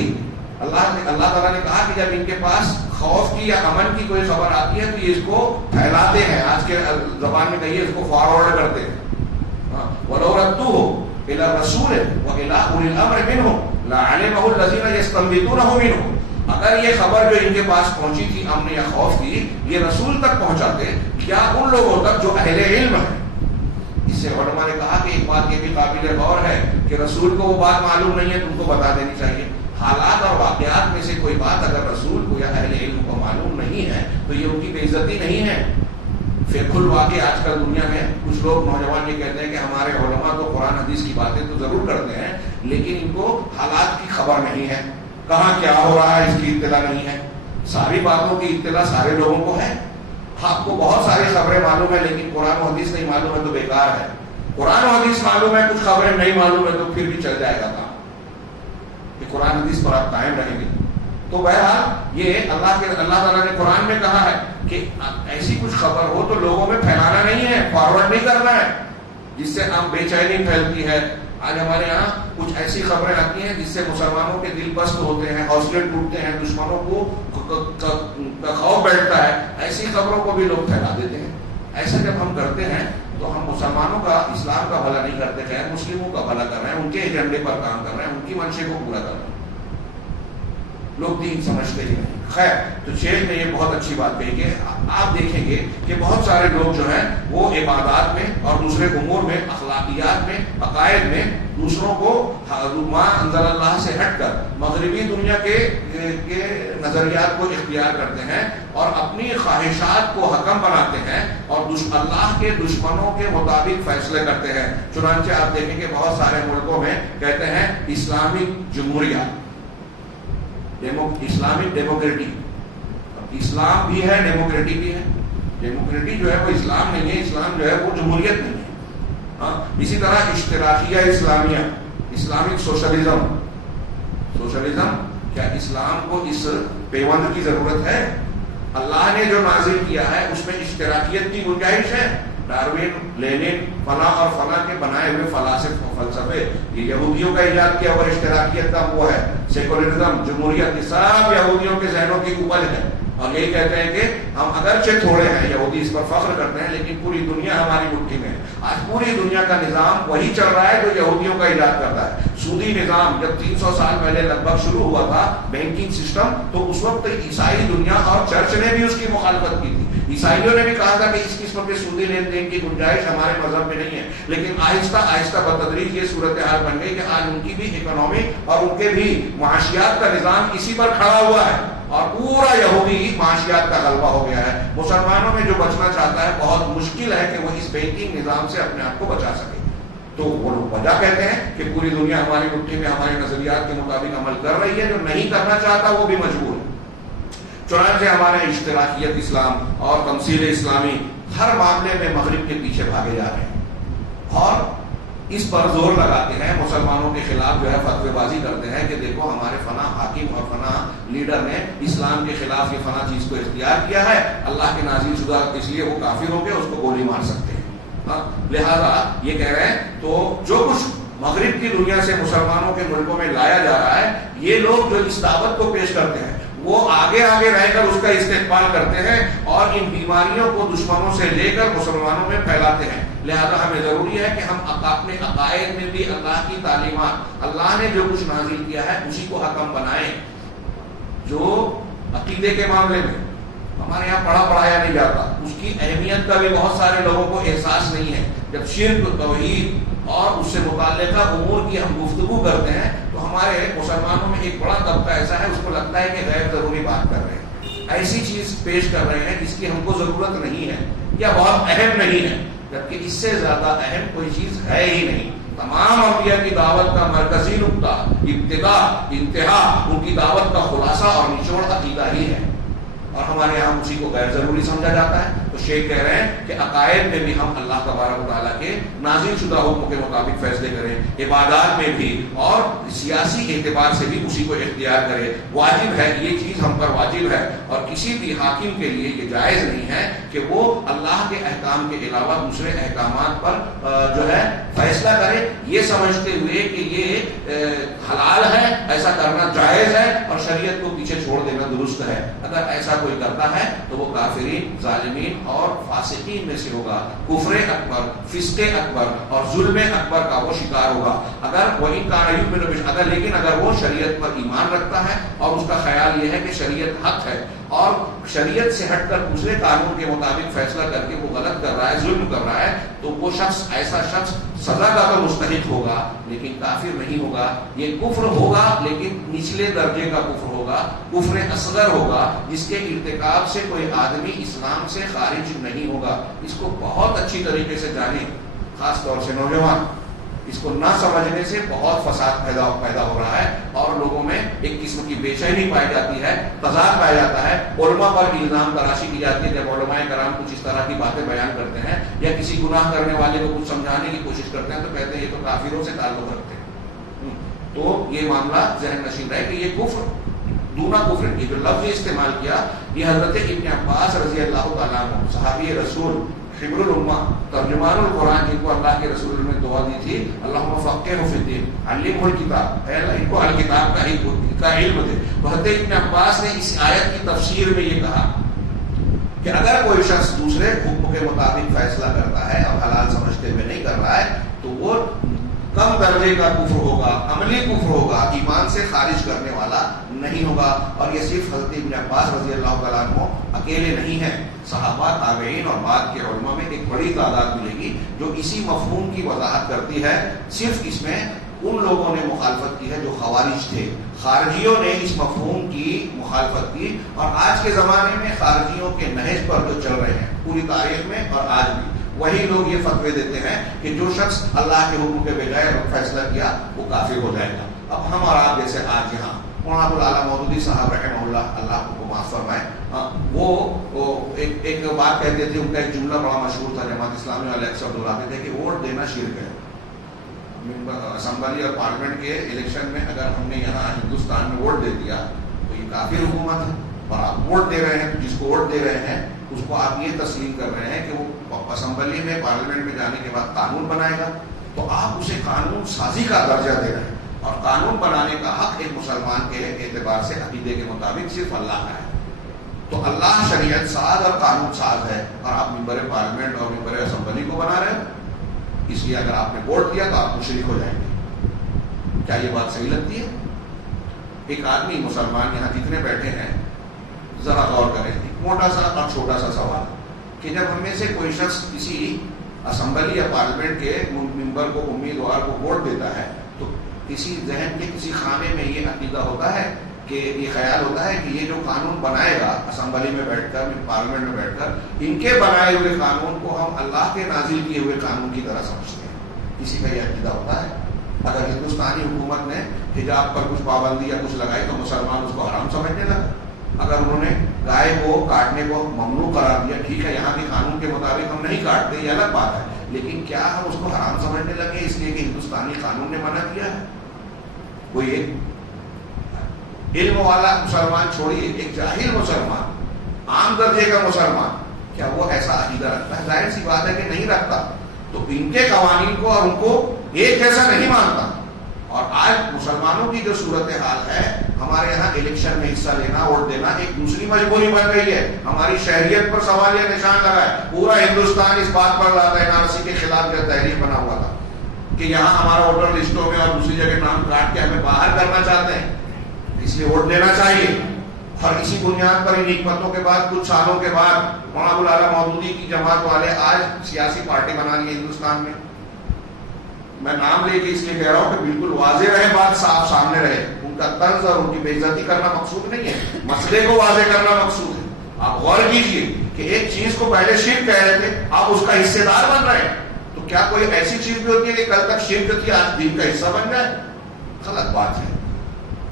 اللہ تعالیٰ نے کہا کہ جب ان کے پاس خوف کی یا امن کی کوئی خبر آتی ہے تو یہ اس کو پھیلاتے ہیں, آج کے زبان میں کہیے اس کو فارورڈ کرتے ہیں. وَلَوْ رَدُّوهُ إِلَى الرَّسُولِ وَإِلَى أُولِي الْأَمْرِ مِنْهُمْ لَعَلِمَهُ الَّذِينَ يَسْتَنبِطُونَهُ مِنْهُمْ. اگر یہ خبر جو ان کے پاس پہنچی تھی امن یا خوف کی, یہ رسول تک پہنچاتے, کیا ان لوگوں تک جو اہل علم ہیں. اس سے علماء نے کہا کہ ایک بات یہ بھی قابل غور ہے کہ رسول کو وہ بات معلوم نہیں ہے تو ان کو بتا دینی چاہیے. حالات اور واقعات میں سے کوئی بات اگر رسول کو یا اہل علم کو معلوم نہیں ہے تو یہ ان کی بے عزتی نہیں ہے. فقہ الواقع آج کل دنیا میں کچھ لوگ نوجوان یہ کہتے ہیں کہ ہمارے علماء تو قرآن حدیث کی باتیں تو ضرور کرتے ہیں, لیکن ان کو حالات کی خبر نہیں ہے, کہاں کیا ہو رہا ہے اس کی اطلاع نہیں ہے. ساری باتوں کی اطلاع سارے لوگوں کو ہے. آپ کو بہت ساری خبریں معلوم ہے لیکن قرآن و حدیث نہیں معلوم ہے تو بیکار ہے. قرآن و حدیث معلوم ہے, کچھ خبریں نہیں معلوم ہے تو پھر بھی چل جائے گا کام, کہ قرآن حدیث پر آپ قائم رہیں گے. تو بہرحال یہ اللہ تعالیٰ نے قرآن میں کہا ہے کہ ایسی کچھ خبر ہو تو لوگوں میں پھیلانا نہیں ہے, فارورڈ نہیں کرنا ہے, جس سے ہم بے چینی پھیلتی ہے. آج ہمارے یہاں کچھ ایسی خبریں آتی ہیں جس سے مسلمانوں کے دل پست ہوتے ہیں, حوصلے ٹوٹتے ہیں, دشمنوں کو خوف بیٹھتا ہے. ایسی خبروں کو بھی لوگ پھیلا دیتے ہیں. ایسا جب ہم کرتے ہیں تو ہم مسلمانوں کا, اسلام کا بھلا نہیں کرتے, غیر مسلموں کا بھلا کر رہے ہیں, ان کے ایجنڈے پر کام کر رہے ہیں, ان کی منشے کو پورا کر رہے ہیں. لوگ دین سمجھتے ہی نہیں. خیر, تو شیخ نے یہ بہت اچھی بات کہی کہ آپ دیکھیں گے کہ بہت سارے لوگ جو ہیں وہ عبادات میں اور دوسرے امور میں, اخلاقیات میں, عقائد میں دوسروں کو ما انزل اللہ سے ہٹ کر مغربی دنیا کے نظریات کو اختیار کرتے ہیں اور اپنی خواہشات کو حکم بناتے ہیں اور اللہ کے دشمنوں کے مطابق فیصلے کرتے ہیں. چنانچہ آپ دیکھیں گے بہت سارے ملکوں میں کہتے ہیں اسلامک جمہوریہ, اسلامک ڈیموکریٹی. اسلام بھی ہے, ڈیموکریٹی بھی ہے. ڈیموکریٹی جو ہے وہ اسلام نہیں ہے, اسلام جو ہے وہ جمہوریت نہیں ہے. اسی طرح اشتراکیہ اسلامیہ, اسلامک سوشلزم. سوشلزم کیا اسلام کو اس پیوند کی ضرورت ہے؟ اللہ نے جو نازل کیا ہے اس میں اشتراکیت کی گنجائش ہے. ڈاروین, لینن, فلاں اور فلاں کے بنائے ہوئے فلسفے یہ یہودیوں کا ایجاد کیا اور اشتراکیت کا وہ ہے. سیکولرزم, جمہوریت, یہ سب یہودیوں کے ذہنوں کی اپج ہے. اور یہی کہتے ہیں کہ ہم اگرچہ تھوڑے ہیں, یہودی اس پر فخر کرتے ہیں, لیکن پوری دنیا ہماری مٹھی میں ہے. آج پوری دنیا کا نظام وہی چل رہا ہے جو یہودیوں کا ایجاد کرتا ہے. سودی نظام جب 300 سال پہلے لگ بھگ شروع ہوا تھا, بینکنگ سسٹم, تو اس وقت عیسائی دنیا اور چرچ نے بھی اس کی مخالفت کی تھی. عیسائیوں نے بھی کہا تھا کہ اس قسم کے سودی لین دین کی گنجائش ہمارے مذہب میں نہیں ہے. لیکن آہستہ آہستہ بتدریج یہ صورتحال بن گئی کہ آج ان کی بھی اکنامی اور ان کے بھی معاشیات کا نظام اسی پر کھڑا ہوا ہے اور پورا یہودی معاشیات کا غلبہ ہو گیا ہے. مسلمانوں میں جو بچنا چاہتا ہے بہت مشکل ہے کہ وہ اس بینکنگ نظام سے اپنے آپ کو بچا سکے. تو وہ لوگ وجہ کہتے ہیں کہ پوری دنیا ہماری مٹھی میں ہمارے نظریات کے مطابق عمل کر رہی ہے, جو نہیں کرنا چاہتا وہ بھی مجبور ہے. چنانچہ ہمارے اشتراکیت اسلام اور تمثیل اسلامی ہر معاملے میں مغرب کے پیچھے بھاگے جا رہے ہیں اور اس پر زور لگاتے ہیں, مسلمانوں کے خلاف جو ہے فتوی بازی کرتے ہیں کہ دیکھو ہمارے فلاں حاکم اور فلاں لیڈر نے اسلام کے خلاف یہ فلاں چیز کو اختیار کیا ہے, اللہ کے نازل شدہ اس لیے وہ کافر ہو گئے, اس کو گولی مار سکتے ہیں. لہذا یہ کہہ رہے ہیں تو جو کچھ مغرب کی دنیا سے مسلمانوں کے ملکوں میں لایا جا رہا ہے, یہ لوگ جو اس دعوت کو پیش کرتے ہیں وہ آگے آگے رہ کر اس کا استقبال کرتے ہیں اور ان بیماریوں کو دشمنوں سے لے کر مسلمانوں میں پھیلاتے ہیں. لہذا ہمیں ضروری ہے کہ ہم اپنے عقائد میں بھی اللہ کی تعلیمات, اللہ نے جو کچھ نازل کیا ہے اسی کو حکم بنائیں. جو عقیدے کے معاملے میں ہمارے یہاں پڑھایا نہیں جاتا, اس کی اہمیت کا بھی بہت سارے لوگوں کو احساس نہیں ہے. جب شرک, توحید اور اس سے متعلقہ امور کی ہم گفتگو کرتے ہیں تو ہمارے مسلمانوں میں ایک بڑا طبقہ ایسا ہے, اس کو لگتا ہے کہ غیر ضروری بات کر رہے ہیں, ایسی چیز پیش کر رہے ہیں جس کی ہم کو ضرورت نہیں ہے یا بہت اہم نہیں ہے, جبکہ اس سے زیادہ اہم کوئی چیز ہے ہی نہیں. تمام انبیاء کی دعوت کا مرکزی نقطہ, ابتدا, انتہا, ان کی دعوت کا خلاصہ اور نچوڑ عقیدہ ہی ہے اور ہمارے یہاں اسی کو غیر ضروری سمجھا جاتا ہے. تو شیخ کہہ رہے ہیں کہ عقائد میں بھی ہم اللہ تبارک و تعالیٰ کے نازل شدہ حکم کے مطابق فیصلے کریں, عبادات میں بھی اور سیاسی اعتبار سے بھی اسی کو اختیار کریں. واجب ہے, یہ چیز ہم پر واجب ہے اور کسی بھی حاکم کے لیے یہ جائز نہیں ہے کہ وہ اللہ کے احکام کے علاوہ دوسرے احکامات پر جو ہے فیصلہ کرے, یہ سمجھتے ہوئے کہ یہ حلال ہے, ایسا کرنا جائز ہے اور شریعت کو پیچھے چھوڑ دینا درست ہے. اگر ایسا کوئی کرتا ہے تو وہ کافرین, ظالمین اور فاسقین میں سے ہوگا, کفر اکبر, فسق اکبر اور ظلم اکبر کا وہ شکار ہوگا. اگر وہ اگر وہ شریعت پر ایمان رکھتا ہے اور اس کا خیال یہ ہے کہ شریعت حق ہے اور شریعت سے ہٹ کر دوسرے قانون کے مطابق فیصلہ کر کے وہ غلط کر رہا ہے, ظلم کر رہا ہے, تو وہ شخص, ایسا شخص سزا کا تو مستحق ہوگا لیکن کافر نہیں ہوگا. یہ کفر ہوگا لیکن نچلے درجے کا کفر ہوگا, کفر اصغر ہوگا, جس کے ارتکاب سے کوئی آدمی اسلام سے خارج نہیں ہوگا. اس کو بہت اچھی طریقے سے جانیں, خاص طور سے نوجوان. اس کو نہ سمجھنے سے بہت فساد پیدا ہو رہا ہے اور لوگوں میں ایک قسم کی بے چینی پائی جاتی ہے، تضاد پایا جاتا ہے، علماء پر الزام تراشی کی جاتی ہے جب علماء کرام کچھ اس طرح کی باتیں بیان کرتے ہیں یا کسی گناہ کرنے والے کو کچھ سمجھانے کی کوشش کرتے ہیں تو کہتے ہیں یہ تو کافروں سے تعلق رکھتے ہیں۔ تو یہ معاملہ ذہن نشین رہے کہ یہ کفر دونا کفر، یہ جو لفظ استعمال کیا یہ حضرت ابن عباس رضی اللہ تعالیٰ عنہ صحابی رسول حبر الامہ ترجمان القرآن جن کو اللہ کے رسول نے دعا دی تھی اللہم فقہہ فی الدین علمہ الکتاب، اے اللہ ان کو الکتاب کا علم دے۔ حضرت ابن عباس نے اس آیت کی تفسیر میں یہ کہا کہ اگر کوئی شخص دوسرے حکم کے مطابق فیصلہ کرتا ہے اور حلال سمجھتے ہوئے نہیں کر رہا ہے تو وہ کم درجے کا کفر ہوگا، عملی کفر ہوگا، ایمان سے خارج کرنے والا نہیں ہوگا۔ اور یہ صرف حضرت ابن عباس رضی اللہ تعالیٰ عنہ اکیلے نہیں ہیں، صحابہ، تابعین اور بعد کے علماء میں ایک بڑی تعداد ملے گی جو اسی مفہوم کی وضاحت کرتی ہے۔ صرف اس میں ان لوگوں نے مخالفت کی ہے جو خوارج تھے، خارجیوں نے اس مفہوم کی مخالفت کی، اور آج کے زمانے میں خارجیوں کے نہج پر جو چل رہے ہیں پوری تاریخ میں اور آج بھی وہی لوگ یہ فتوے دیتے ہیں کہ جو شخص اللہ کے حکم کے بغیر فیصلہ کیا وہ کافر ہو جائے گا۔ اب ہم اور آپ جیسے آج یہاں مولانا ابوالعلا مودودی صاحب رحمہ اللہ کو معاف فرمائے، وہ ایک بات کہتے تھے، ان کا ایک جملہ بڑا مشہور تھا، جماعت اسلامی والے اکثر دہراتے تھے کہ ووٹ دینا شرک ہے۔ اسمبلی اور پارلیمنٹ کے الیکشن میں اگر ہم نے یہاں ہندوستان میں ووٹ دے دیا تو یہ کافر حکومت ہے، اور آپ ووٹ دے رہے ہیں، جس کو ووٹ دے رہے ہیں اس کو آپ یہ تسلیم کر رہے ہیں کہ وہ اسمبلی میں پارلیمنٹ میں جانے کے بعد قانون بنائے گا، تو آپ اسے قانون سازی کا درجہ دے رہے ہیں، اور قانون بنانے کا حق ایک مسلمان کے اعتبار سے عقیدے کے مطابق صرف اللہ کا ہے۔ تو اللہ شریعت ساز اور قانون ساز ہے، اور آپ ممبر پارلیمنٹ اور ممبر اسمبلی کو بنا رہے ہیں، اس لیے اگر آپ نے ووٹ دیا تو آپ مشرک ہو جائیں گے۔ کیا یہ بات صحیح لگتی ہے؟ ایک آدمی مسلمان یہاں جتنے بیٹھے ہیں ذرا غور کریں، موٹا سا اور چھوٹا سا سوال کہ جب ہم میں سے کوئی شخص کسی اسمبلی یا پارلیمنٹ کے ممبر کو، امیدوار کو ووٹ دیتا ہے تو کسی ذہن کے کسی خانے میں یہ عقیدہ ہوتا ہے کہ یہ خیال ہوتا ہے کہ یہ جو قانون بنائے گا اسمبلی میں بیٹھ کر، پارلیمنٹ میں بیٹھ کر، ان کے بنائے ہوئے قانون کو ہم اللہ کے نازل کیے ہوئے قانون کی طرح سمجھتے ہیں؟ کسی کا یہ عقیدہ ہوتا ہے؟ اگر ہندوستانی حکومت نے حجاب پر کچھ پابندی یا کچھ لگائی تو مسلمان اس کو حرام سمجھنے لگا۔ اگر انہوں نے گائے کو کاٹنے کو ممنوع قرار دیا، ٹھیک ہے یہاں کے قانون کے مطابق ہم نہیں کاٹتے، یہ الگ بات ہے، لیکن کیا ہم اس کو حرام سمجھنے لگے اس لیے کہ ہندوستانی قانون نے منع کیا ہے؟ کوئی ایک علم والا مسلمان چھوڑیے، ایک جاہل مسلمان، عام درجے کا مسلمان، کیا وہ ایسا عقیدہ رکھتا ہے؟ ظاہر سی بات ہے کہ نہیں رکھتا۔ تو ان کے قوانین کو اور ان کو ایک جیسا نہیں مانتا۔ اور آج مسلمانوں کی جو صورتحال ہے، ہمارے یہاں الیکشن میں حصہ لینا، ووٹ دینا ایک دوسری مجبوری بن گئی ہے، ہماری شہریت پر سوالیہ نشان لگا ہے۔ پورا ہندوستان اس بات پر لگا ہے، NRC کے خلاف جو تحریک بنا ہوا تھا کہ یہاں ہمارا ووٹر لسٹوں میں اور دوسری جگہ نام کاٹ کے ہمیں باہر کرنا چاہتے ہیں، اس لیے ووٹ دینا چاہیے۔ اور اسی بنیاد پر ان حکمتوں کے بعد کچھ سالوں کے بعد مولانا ابوالعلا مودودی کی جماعت والے آج سیاسی پارٹی بنا لی ہندوستان میں۔ میں نام لے کے اس لیے کہہ رہا ہوں کہ بالکل واضح رہے، بات صاف سامنے رہے، ان کا طرز اور ان کی بے عزتی کرنا مقصود نہیں ہے، مسئلے کو واضح کرنا مقصود ہے۔ آپ غور کیجئے کہ ایک چیز کو پہلے شرک کہہ رہے تھے، آپ اس کا حصے دار بن رہے ہیں، تو کیا کوئی ایسی چیز بھی ہوتی ہے کہ کل تک شرک تھی آج دین کا حصہ بن جائے؟ غلط بات ہے،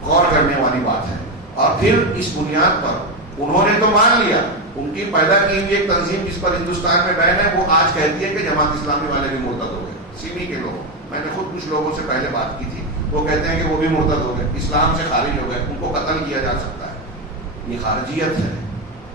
غور کرنے والی بات ہے۔ اور پھر اس بنیاد پر انہوں نے تو مان لیا، ان کی پیدا کی ہوئی ایک تنظیم جس پر ہندوستان میں بین ہے، وہ آج کہتی ہے کہ جماعت اسلامی والے بھی مرتد ہو گئے، سیمی کے لوگ، میں نے خود کچھ لوگوں سے پہلے بات کی تھی، وہ کہتے ہیں کہ وہ بھی مرتد ہو گئے، اسلام سے خارج ہو گئے، ان کو قتل کیا جا سکتا ہے۔ یہ خارجیت ہے،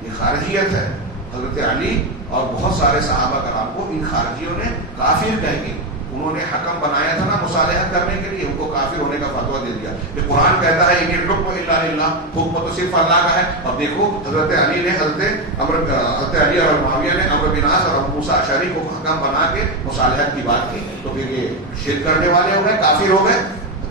یہ خارجیت ہے۔ حضرت علی اور بہت سارے صحابہ کرام کو ان خارجیوں نے کافر کہہ کے، انہوں نے حکم بنایا تھا نا مصالحت کرنے کے لیے، ان کو کافر ہونے کا فتویٰ دے دیا۔ یہ قرآن کہتا ہے ان الحکم الا للہ، حکم تو صرف اللہ کا ہے۔ اور دیکھو حضرت علی نے حضرت علی اور معاویہ نے عمرو بن عاص اور ابو موسیٰ اشعری کو حکم بنا کے مصالحت کی بات کی، تو پھر یہ شرک کرنے والے ہو گئے، کافر ہو گئے۔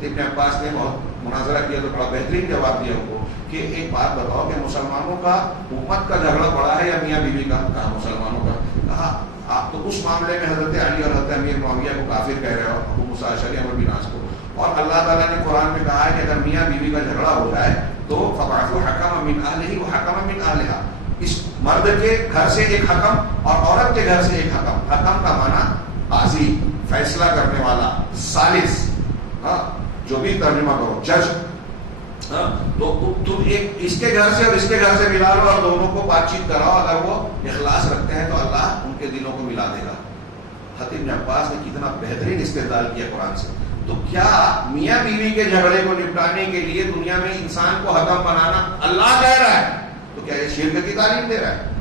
ابن عباس نے بہت مناظرہ کیا تو بڑا بہترین جواب دیا ان کو کہ ایک بات بتاؤ کہ مسلمانوں کا حکومت کا جھگڑا بڑا ہے یا میاں بیوی کا؟ کہا مسلمانوں کا۔ کہا آپ تو اس معاملے میں حضرت علی اور حضرت امیر معاویہ کو کافر کہہ رہے ہو، ابو موسیٰ اشعری عمرو بن عاص کو، اور اللہ تعالیٰ نے قرآن میں کہا ہے کہ اگر میاں بیوی کا جھگڑا ہو جائے تو فبعثوا حکما من اہلہ وحکما من اہلہا، اس مرد کے گھر سے ایک حکم اور عورت کے گھر سے ایک حکم، حکم کا معنی قاضی، فیصلہ کرنے والا، ثالث، جو بھی ترجمہ کرو، جج، تو تم ایک اس کے گھر سے اور اس کے گھر سے ملا لو اور دونوں کو بات چیت کراؤ، اگر وہ اخلاص رکھتے ہیں تو اللہ ان کے دلوں کو ملا دے گا۔ خطیب ابن عباس نے کتنا بہترین استدلال کیا قرآن سے۔ تو کیا میاں بیوی کے جھگڑے کو نپٹانے کے لیے دنیا میں انسان کو حکم بنانا اللہ کہہ رہا ہے؟ تو کیا یہ شرک کی تعلیم دے رہا ہے؟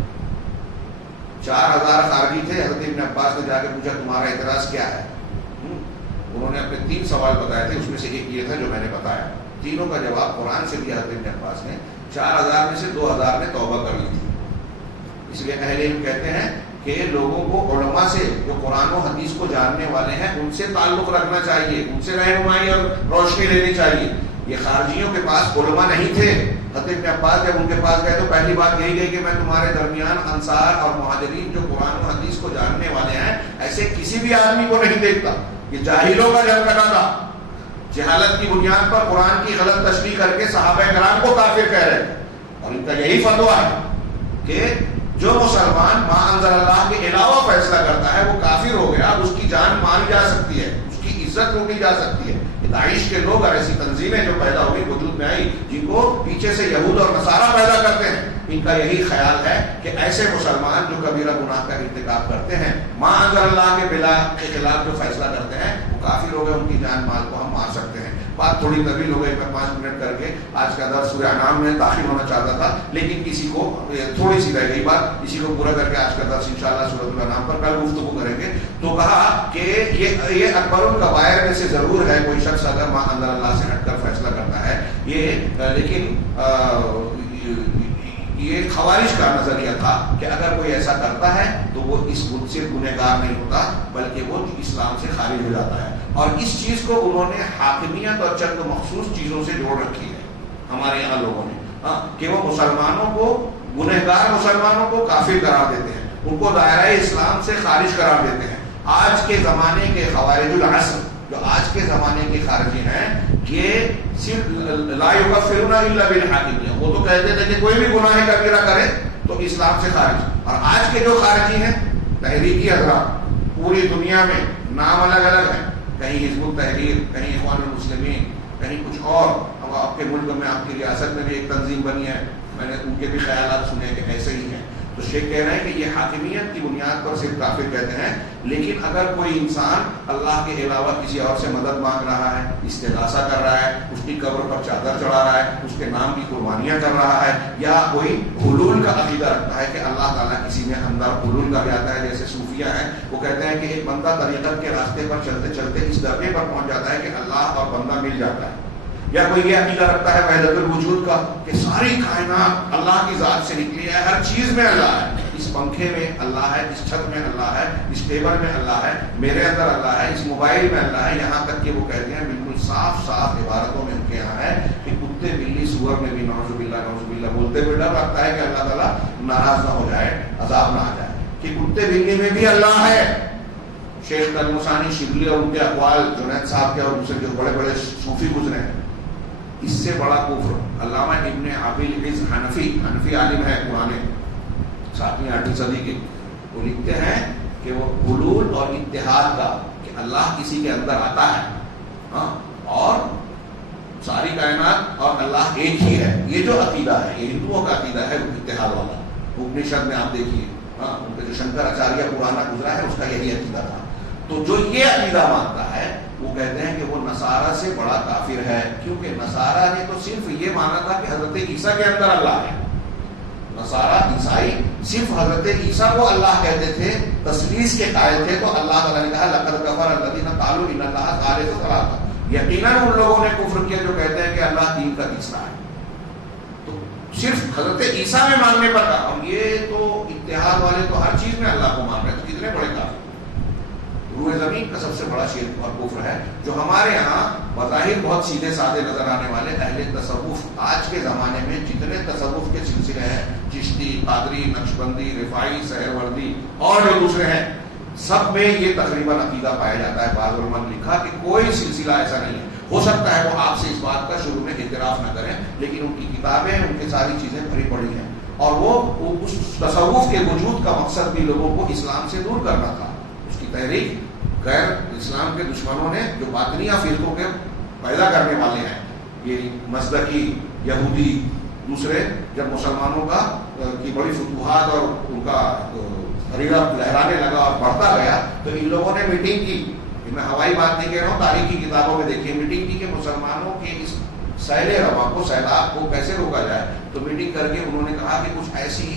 4000 خارجی تھے، حضرت ابن عباس نے جا کے پوچھا تمہارا اعتراض کیا ہے؟ انہوں نے اپنے 3 سوال بتائے تھے، اس میں سے ایک یہ تھا جو میں نے بتایا، تینوں کا جواب قرآن سے دیا حضرت ابن عباس نے۔ 4000 میں سے 2000 نے توبہ کر لی تھی۔ اس لیے اہل علم کہتے ہیں کہ لوگوں کو علماء سے جو قرآن و حدیث کو جاننے والے ہیں ان سے تعلق رکھنا چاہیے، ان سے رہنمائی اور روشنی لینی چاہیے۔ یہ خارجیوں کے پاس علماء نہیں تھے۔ حضرت ابن عباس جب ان کے پاس گئے تو پہلی بات یہی گئی کہ میں تمہارے درمیان انصار اور مہاجرین جو قرآن و حدیث کو جاننے والے ہیں ایسے کسی بھی آدمی کو نہیں دیکھتا۔ یہ جاہلوں کا جنگ لگا تھا، جہالت کی بنیاد پر قرآن کی غلط تشریح کر کے صحابہ کرام کو کافر کہہ رہے تھے، اور ان کا یہی فتویٰ ہے کہ جو مسلمان ما انزل اللہ کے علاوہ فیصلہ کرتا ہے وہ کافر ہو گیا، اب اس کی جان ماری جا سکتی ہے، اس کی عزت لوٹی جا سکتی ہے۔ داعش کے لوگ اور ایسی تنظیمیں جو پیدا ہوئی وجود میں آئی جن کو پیچھے سے یہود اور نصارہ پیدا کرتے ہیں، ان کا یہی خیال ہے کہ ایسے مسلمان جو کبیرہ گناہ کا ارتکاب کرتے ہیں، ما انزل اللہ کے بلا کے خلاف جو فیصلہ کرتے ہیں وہ کافر ہو گئے، ان کی جان مال کو ہم مار سکتے ہیں۔ بات تھوڑی طویل ہو گئی، میں 5 منٹ کر کے آج کا درس سورہ انعام میں داخل ہونا چاہتا تھا، لیکن کسی کو تھوڑی سی رہ گئی بات، اسی کو پورا کر کے آج کا درس انشاءاللہ سورۃ الانعام پر کل گفتگو کریں گے۔ تو کہا کہ یہ اکبر الکبائر میں سے ضرور ہے، کوئی شخص اگر ما انزل اللہ سے ہٹ کر فیصلہ کرتا ہے یہ، لیکن یہ خوارج کا نظریہ تھا کہ اگر کوئی ایسا کرتا ہے تو وہ اس ملک سے گنہگار نہیں ہوتا بلکہ وہ اسلام سے خارج ہو جاتا ہے، اور اس چیز کو انہوں نے حاکمیت اور چند مخصوص چیزوں سے جوڑ رکھی ہے ہمارے یہاں لوگوں نے، کہ وہ مسلمانوں کو، گنہگار مسلمانوں کو کافر قرار دیتے ہیں، ان کو دائرہ اسلام سے خارج قرار دیتے ہیں۔ آج کے زمانے کے خوارج العصر جو آج کے زمانے کے خارجی ہیں، یہ صرف لا یکفرون الا بالحاکمیہ، وہ تو کہتے تھے کہ کوئی بھی گناہ کبیرہ کرے تو اسلام سے خارج، اور آج کے جو خارجی ہیں تحریکی حضرات پوری دنیا میں نام الگ الگ ہیں، کہیں حزب التحریر، کہیں اخوان المسلمین، کہیں کچھ اور، اب آپ کے ملک میں آپ کی ریاست میں بھی ایک تنظیم بنی ہے، میں نے ان کے بھی خیالات سنے کہ ایسے ہی ہیں۔ تو شیخ کہہ رہے ہیں کہ یہ حاکمیت کی بنیاد پر صرف کافر کہتے ہیں، لیکن اگر کوئی انسان اللہ کے علاوہ کسی اور سے مدد مانگ رہا ہے، استغاثہ کر رہا ہے، اس کی قبر پر چادر چڑھا رہا ہے، اس کے نام کی قربانیاں کر رہا ہے، یا کوئی حلول کا عقیدہ رکھتا ہے کہ اللہ تعالیٰ کسی میں اندر حلول کر جاتا ہے، جیسے صوفیہ ہیں، وہ کہتے ہیں کہ ایک بندہ طریقت کے راستے پر چلتے چلتے اس درجے پر پہنچ جاتا ہے کہ اللہ اور بندہ مل جاتا ہے، یا کوئی یہ عقیدہ رکھتا ہے وحدت الوجود کا کہ ساری کائنات اللہ کی ذات سے نکلی ہے، ہر چیز میں اللہ ہے، اس پنکھے میں اللہ ہے، اس چھت میں اللہ ہے، اس ٹیبل میں اللہ ہے، میرے اندر اللہ ہے، اس موبائل میں اللہ ہے، یہاں تک کہ وہ کہتے ہیں بالکل صاف صاف عبارتوں میں ان کے یہاں ہے کہ کتے بلی سور میں بھی نعوذ باللہ بولتے ہوئے ڈر لگتا ہے کہ اللہ تعالیٰ ناراض نہ ہو جائے، عذاب نہ آ جائے، کہ کتے بلی میں بھی اللہ ہے۔ شیخ تلمسانی شبلی اور ان کے اقوال جنید صاحب کے اور دوسرے جو بڑے بڑے صوفی گزرے ہیں، اس سے بڑا کفر علامہ ابن ابی العز حنفی عالم ہے پرانے 7ویں 8ویں صدی کے، وہ لکھتے ہیں کہ وہ حلول اور اتحاد کا، کہ اللہ کسی کے اندر آتا ہے اور ساری کائنات اور اللہ ایک ہی ہے، یہ جو عقیدہ ہے یہ ہندوؤں کا عقیدہ ہے اتحاد والا۔ اپنشد میں آپ دیکھیے ان کا جو شنکر آچاریہ پرانا گزرا ہے اس کا یہی عقیدہ تھا۔ تو جو یہ عقیدہ مانتا ہے وہ کہتے ہیں کہ وہ نصارہ سے بڑا کافر ہے، کیونکہ نصارہ نے تو صرف یہ مانا تھا کہ حضرت عیسیٰ کے اندر اللہ ہے، نصارہ عیسائی صرف حضرت عیسیٰ کو اللہ کہتے تھے، تثلیث کے قائل تھے، تو اللہ تعالیٰ نے کہا لقد کفر الذین قالوا ان اللہ ثالث ثلاثہ، یقیناً ان لوگوں نے کفر کیا جو کہتے ہیں کہ اللہ 3 کا تیسرا ہے۔ تو صرف حضرت عیسیٰ میں ماننے پر کہا، اور یہ تو اتحاد والے تو ہر چیز میں اللہ کو مان رہے ہیں، تو کتنے بڑے کافر۔ روح زمین کا سب سے بڑا شرک اور کفر ہے جو ہمارے یہاں بظاہر بہت سیدھے سادے نظر آنے والے اہل تصوف، آج کے زمانے میں جتنے تصوف کے سلسلے ہیں، چشتی، قادری، نقشبندی، رفاعی، سہروردی اور جو دوسرے ہیں، سب میں یہ تقریباً عقیدہ پایا جاتا ہے۔ بعض علماء نے لکھا کہ کوئی سلسلہ ایسا نہیں ہے، ہو سکتا ہے وہ آپ سے اس بات کا شروع میں اعتراف نہ کریں، لیکن ان کی کتابیں، ان کی ساری چیزیں بھری پڑی ہیں، اور وہ اس تصوف کے وجود کا مقصد بھی لوگوں کو اسلام سے دور کرنا تھا۔ اس کی تحریک غیر اسلام کے دشمنوں نے جو باطنیہ فرقوں کے پیدا کرنے والے ہیں، یہ مزدکی، یہودی، دوسرے، جب مسلمانوں کا کی بڑی فتوحات اور ان کا حریرہ لہرانے لگا اور بڑھتا گیا، تو ان لوگوں نے میٹنگ کی. میں ہوائی بات نہیں کہہ رہا ہوں، تاریخی کتابوں میں دیکھیے میٹنگ کی کہ مسلمانوں کے اس سیل رواں کو، سیلاب کو کیسے روکا جائے. تو میٹنگ کر کے انہوں نے کہا کہ کچھ ایسی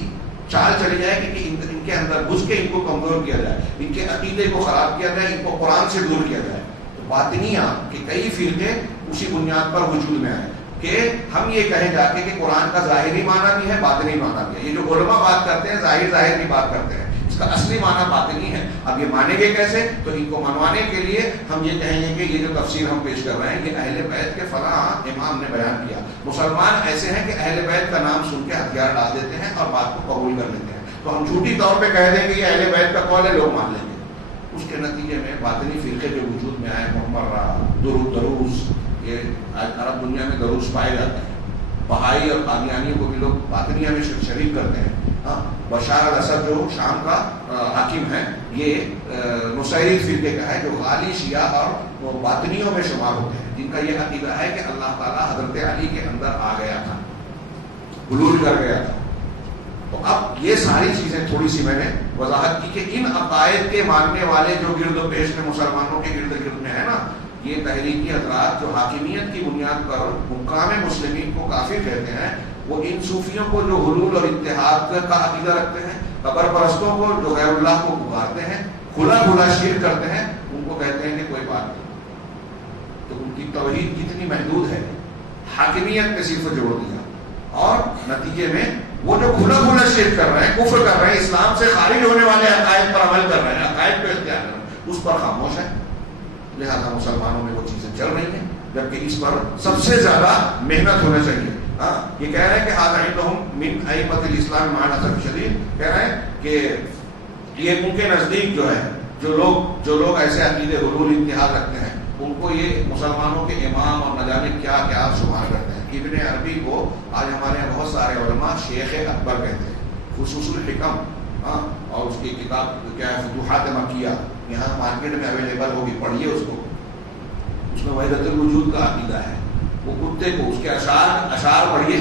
چال چلی جائے کہ ان کے اندر گھس کے ان کو کمزور کیا جائے، ان کے عقیدے کو خراب کیا جائے، ان کو قرآن سے دور کیا جائے. تو باطنیہ کے کئی فرقے اسی بنیاد پر وجود میں آئے کہ ہم یہ کہیں جا کے کہ قرآن کا ظاہری معنی بھی ہے، باطنی معنی بھی ہے. یہ جو علماء بات کرتے ہیں ظاہر کی بات کرتے ہیں، اس کا اصلی معنی باطنی ہے. اب یہ مانیں گے کیسے؟ تو ان کو منوانے کے لیے ہم یہ کہیں گے کہ یہ جو تفسیر ہم پیش کر رہے ہیں یہ اہل بیت کے فلاں امام نے بیان کیا. مسلمان ایسے ہیں کہ اہل بیت کا نام سن کے ہتھیار ڈال دیتے ہیں اور بات کو قبول کر لیتے ہیں. تو ہم جھوٹی طور پہ کہہ دیں گے یہ اہل بیت کا قول ہے، لوگ مان لیں گے. اس کے نتیجے میں باطنی فرقے جو وجود میں آئے، محمد دروس، یہ عرب دنیا میں دروس پائے جاتے ہیں. بہائی اور قادیانیوں کو بھی لوگ باطنیہ میں شریک کرتے ہیں. بشار الاسد جو شام کا حاکم ہے، یہ نصیری فرقے کا ہے جو غالی شیعہ اور باطنیوں میں شمار ہوتے ہیں، جن کا یہ عقیدہ ہے کہ اللہ تعالیٰ حضرت علی کے اندر آ گیا تھا، حلول کر گیا تھا. تو اب یہ ساری چیزیں تھوڑی سی میں نے وضاحت کی کہ ان عقائد کے ماننے والے جو گرد و پیش میں مسلمانوں کے گرد گرد میں ہے نا، یہ تحریکی حضرات جو حاکمیت کی بنیاد پر حکام مسلمین کو کافر کہتے ہیں، وہ ان صوفیوں کو جو حلول اور اتحاد کا عقیدہ رکھتے ہیں، قبر پرستوں کو جو غیر اللہ کو پکارتے ہیں، کھلا کھلا شرک کرتے ہیں، ان کو کہتے ہیں کہ کوئی بات نہیں. تو ان کی توحید کتنی محدود ہے، حاکمیت پہ صرف جوڑ دیا، اور نتیجے میں وہ جو کھلا کھلا شرک کر رہے ہیں، کفر کر رہے ہیں، اسلام سے خارج ہونے والے عقائد پر عمل کر رہے ہیں، عقائد پہ اختیار کر رہے ہیں، اس پر خاموش ہے. لہذا مسلمانوں میں وہ چیزیں چل رہی ہیں، جبکہ اس پر سب سے زیادہ محنت ہونا چاہیے. یہ کہہ رہے ہیں کہ عندهم من ائمۃ الاسلام مع الاسف شدید، کہہ رہے ہیں کہ یہ ان کے نزدیک جو ہے، جو لوگ ایسے عقیدے حلول اتحاد رکھتے ہیں، ان کو یہ مسلمانوں کے امام اور نہ جانے کیا کیا شمار کرتے ہیں. ابن عربی کو آج ہمارے یہاں بہت سارے علماء شیخ اکبر کہتے ہیں. خصوص الحکم اور اس کی کتاب کیا ہے فتوحات مکیہ، یہاں مارکیٹ میں اویلیبل ہوگی، پڑھیے اس کو. اس میں وحدت الوجود کا عقیدہ ہے. وہ کتے کو، اس کے اشعار پڑھیے،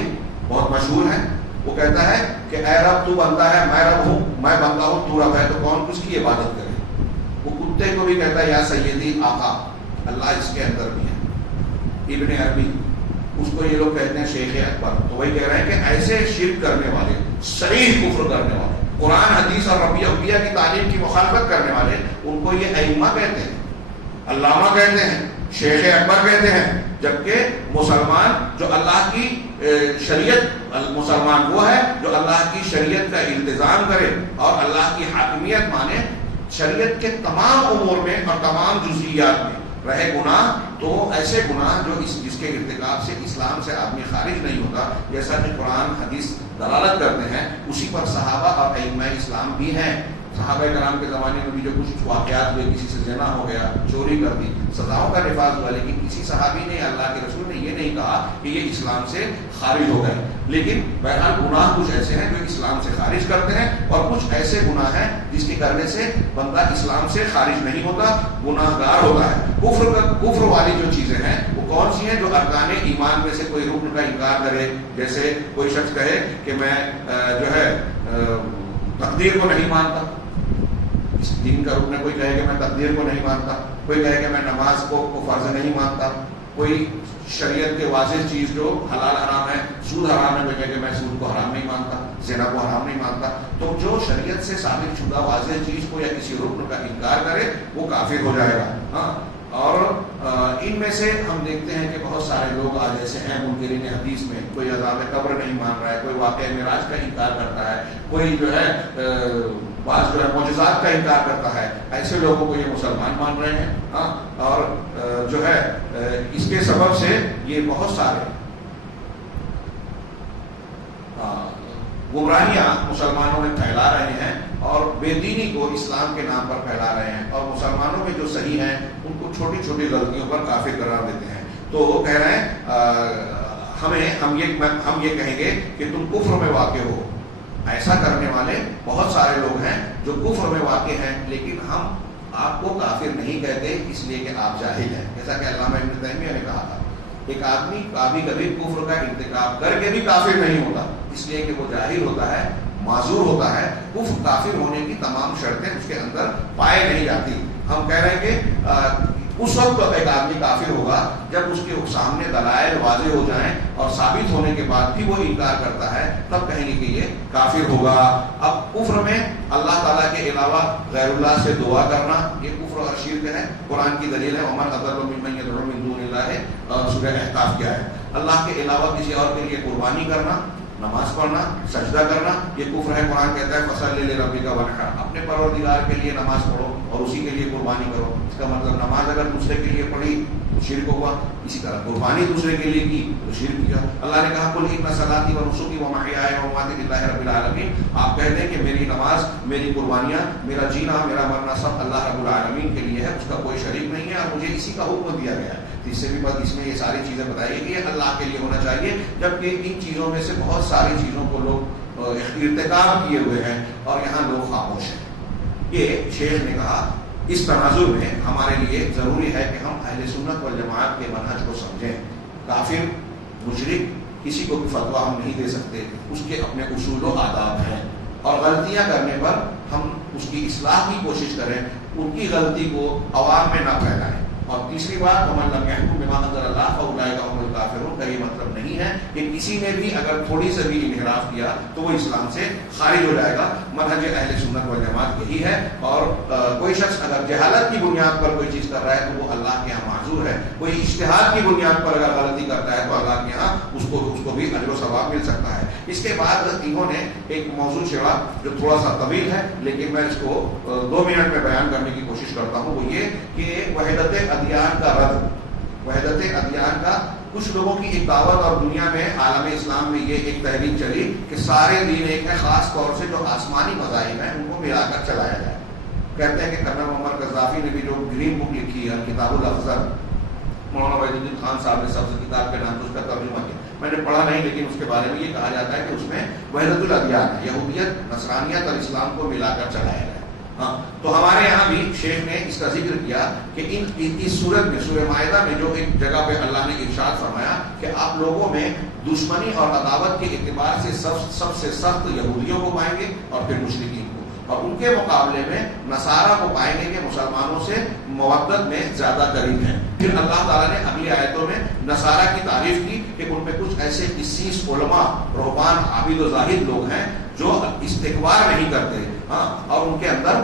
بہت مشہور ہیں. وہ کہتا ہے کہ اے رب تو بندہ ہے، میں رب ہوں، میں بندہ ہوں، تو رب ہے، تو کون کس کی عبادت کرے. وہ کتے کو بھی کہتا ہے یا سیدی آقا، اللہ اس کے اندر بھی ہے. ابن عربی، اس کو یہ لوگ کہتے ہیں شیخ اکبر. تو وہی کہہ رہے ہیں کہ ایسے شرک کرنے والے، صریح کفر کرنے والے، قرآن حدیث اور ربی انبیاء کی تعلیم کی مخالفت کرنے والے، ان کو یہ ائمہ کہتے ہیں، علامہ کہتے ہیں، شیخ اکبر کہتے ہیں. جبکہ مسلمان جو اللہ کی شریعت، مسلمان وہ ہے جو اللہ کی شریعت کا التزام کرے اور اللہ کی حاکمیت مانے، شریعت کے تمام امور میں اور تمام جزئیات میں. رہے گناہ تو ایسے گناہ جو جس کے ارتکاب سے اسلام سے آدمی خارج نہیں ہوتا، جیسا کہ قرآن حدیث دلالت کرتے ہیں، اسی پر صحابہ اور ائمہ اسلام بھی ہیں. صحابہ کرام کے زمانے میں بھی جو کچھ واقعات ہوئے، کسی سے زنا ہو گیا، چوری کر دی، سزاؤں کا نفاذ ہوا، لیکن کسی صحابی نے، اللہ کے رسول نے یہ نہیں کہا کہ یہ اسلام سے خارج ہو گئے. لیکن بہرحال گناہ کچھ ایسے ہیں جو اسلام سے خارج کرتے ہیں، اور کچھ ایسے گناہ ہیں جس کے کرنے سے بندہ اسلام سے خارج نہیں ہوتا، گناہ گار ہوتا ہے. کفر والی جو چیزیں ہیں وہ کون سی ہیں؟ جو ارکان ایمان میں سے کوئی رکن کا انکار کرے. جیسے کوئی شخص کہے کہ میں جو ہے تقدیر کو نہیں مانتا، اس دین کا رکن. کوئی کہے کہ میں تقدیر کو نہیں مانتا، کوئی کہے کہ میں نماز کو فرض نہیں مانتا، کوئی شریعت کے واضح چیز جو حلال حرام ہے، سود حرام ہے، کوئی کہے کہ میں سود کو حرام نہیں مانتا، زنا کو حرام نہیں مانتا. تو جو شریعت سے ثابت شدہ واضح چیز کو یا کسی رکن کا انکار کرے وہ کافر ہو جائے گا. اور ان میں سے ہم دیکھتے ہیں کہ بہت سارے لوگ آج ایسے ہیں منکرین حدیث میں، کوئی عذاب قبر نہیں مان رہا ہے، کوئی واقعہ معراج کا انکار کرتا ہے، کوئی جو ہے بعض جو ہے معجزات کا انکار کرتا ہے. ایسے لوگوں کو یہ مسلمان مان رہے ہیں. اور جو ہے اس کے سبب سے یہ بہت سارے گمراہیاں مسلمانوں میں پھیلا رہے ہیں اور بے دینی کو اسلام کے نام پر پھیلا رہے ہیں، اور مسلمانوں میں جو صحیح ہیں ان کو چھوٹی چھوٹی غلطیوں پر کافر قرار دیتے ہیں. تو وہ کہہ رہے ہیں ہم یہ کہیں گے کہ تم کفر میں واقع ہو. ایسا کرنے والے بہت سارے لوگ ہیں جو کفر میں واقع ہیں، لیکن ہم آپ کو کافر نہیں کہتے اس لیے کہ آپ جاہل ہیں، جیسا کہ علامہ ابن تیمیہ نے کہا تھا ایک آدمی کبھی کفر کا ارتکاب کر کے بھی کافر نہیں ہوتا، اس لیے کہ وہ جاہل ہوتا ہے، معذور ہوتا ہے، کفر کافر ہونے کی تمام شرطیں اس کے اندر پائے نہیں جاتی۔ ہم کہہ رہے ہیں کہ اس وقت ایک آدمی کافر ہوگا جب اس کے سامنے دلائل واضح ہو جائیں اور ثابت ہونے کے بعد بھی وہ انکار کرتا ہے، تب کہیں گے کہ یہ کافر ہوگا۔ اب کفر میں اللہ تعالیٰ کے علاوہ غیر اللہ سے دعا کرنا یہ کفر اور شرک ہے، قرآن کی دلیل ہے ومن اضل ممن يدعو من دون اللہ، سورہ احقاف کیا ہے، اللہ کے علاوہ کسی اور کے لیے قربانی کرنا، نماز پڑھنا، سجدہ کرنا یہ کفر ہے۔ قرآن کہتا ہے فصل لربک وانحر، اپنے پروردگار کے لیے نماز پڑھو اور اسی کے لیے قربانی کرو۔ اس کا مطلب نماز اگر دوسرے کے لیے پڑھی تو شرک ہوا، اسی طرح قربانی دوسرے کے لیے کی تو شرک کیا۔ اللہ نے کہا قل ان صلاتی ونسکی ومحیاي ومماتی للہ رب العالمین، آپ کہہ دیں کہ میری نماز، میری قربانیاں، میرا جینا، میرا مرنا سب اللہ رب العالمین کے لیے ہے، اس کا کوئی شریک نہیں ہے اور مجھے اسی کا حکم دیا گیا ہے۔ اس سے بھی بات اس میں یہ ساری چیزیں بتائی کہ یہ اللہ کے لیے ہونا چاہیے، جبکہ ان چیزوں میں سے بہت ساری چیزوں کو لوگ ارتکاب کیے ہوئے ہیں اور یہاں لوگ خاموش ہیں۔ یہ شیخ نے کہا اس تناظر میں ہمارے لیے ضروری ہے کہ ہم اہل سنت والجماعت کے منہج کو سمجھیں۔ کافر، مشرک کسی کو بھی فتویٰ ہم نہیں دے سکتے، اس کے اپنے اصول و آداب ہیں، اور غلطیاں کرنے پر ہم اس کی اصلاح کی کوشش کریں، ان کی غلطی کو عوام میں نہ پھیلائیں۔ اور تیسری بات ومن لم يحكم بما انزل الله فاولئك هم الكافرون کا یہ مطلب نہیں ہے کہ کسی نے بھی اگر تھوڑی سے بھی انحراف کیا تو وہ اسلام سے خارج ہو جائے گا۔ منہج اہل سنت والجماعت یہی ہے، اور کوئی شخص اگر جہالت کی بنیاد پر کوئی چیز کر رہا ہے تو وہ اللہ کے یہاں معذور ہے، کوئی اجتہاد کی بنیاد پر اگر غلطی کرتا ہے تو اللہ کے یہاں اس کو بھی اجر و ثواب مل سکتا ہے۔ اس کے بعد انہوں نے ایک موضوع چھیڑا جو تھوڑا سا طویل ہے لیکن میں اس کو 2 منٹ میں بیان کرنے کی کوشش کرتا ہوں، وہ یہ کہ وحدت ادیان کا رد، وحدت ادیان کا کچھ لوگوں کی ایک دعوت، اور دنیا میں عالم اسلام میں یہ ایک تحریک چلی کہ سارے دین ایک ہے، خاص طور سے جو آسمانی مذاہب ہیں ان کو ملا کر چلایا جائے۔ کہتے ہیں کہ کرنل محمد قذافی نے بھی جو گرین بک لکھی ہے کتاب الاخضر، مولانا وحید الدین خان صاحب نے سبز کتاب کے نام سے اس کا ترجمہ کیا، میں نے پڑھا نہیں لیکن اس کے بارے میں یہ کہا جاتا ہے کہ اس میں وحدت الادیان ہے، یہودیت، نصرانیت اور اسلام کو ملا کر چلایا جائے۔ ہاں، تو ہمارے یہاں بھی شیخ نے اس کا ذکر کیا کہ اس صورت میں سورہ مائدہ میں جو ایک جگہ پہ اللہ نے ارشاد فرمایا کہ آپ لوگوں میں دشمنی اور عداوت کے اعتبار سے سب سے سخت یہودیوں کو پائیں گے اور پھر مشرکین کو، اور ان کے مقابلے میں نصارہ کو پائیں گے کہ مسلمانوں سے مودت میں زیادہ قریب ہیں۔ پھر اللہ تعالیٰ نے اگلی آیتوں میں نصارہ کی تعریف کی کہ ان میں کچھ ایسے 21 علماء، رہبان، عابد و زاہد لوگ ہیں جو استکبار نہیں کرتے، ہاں، اور ان کے اندر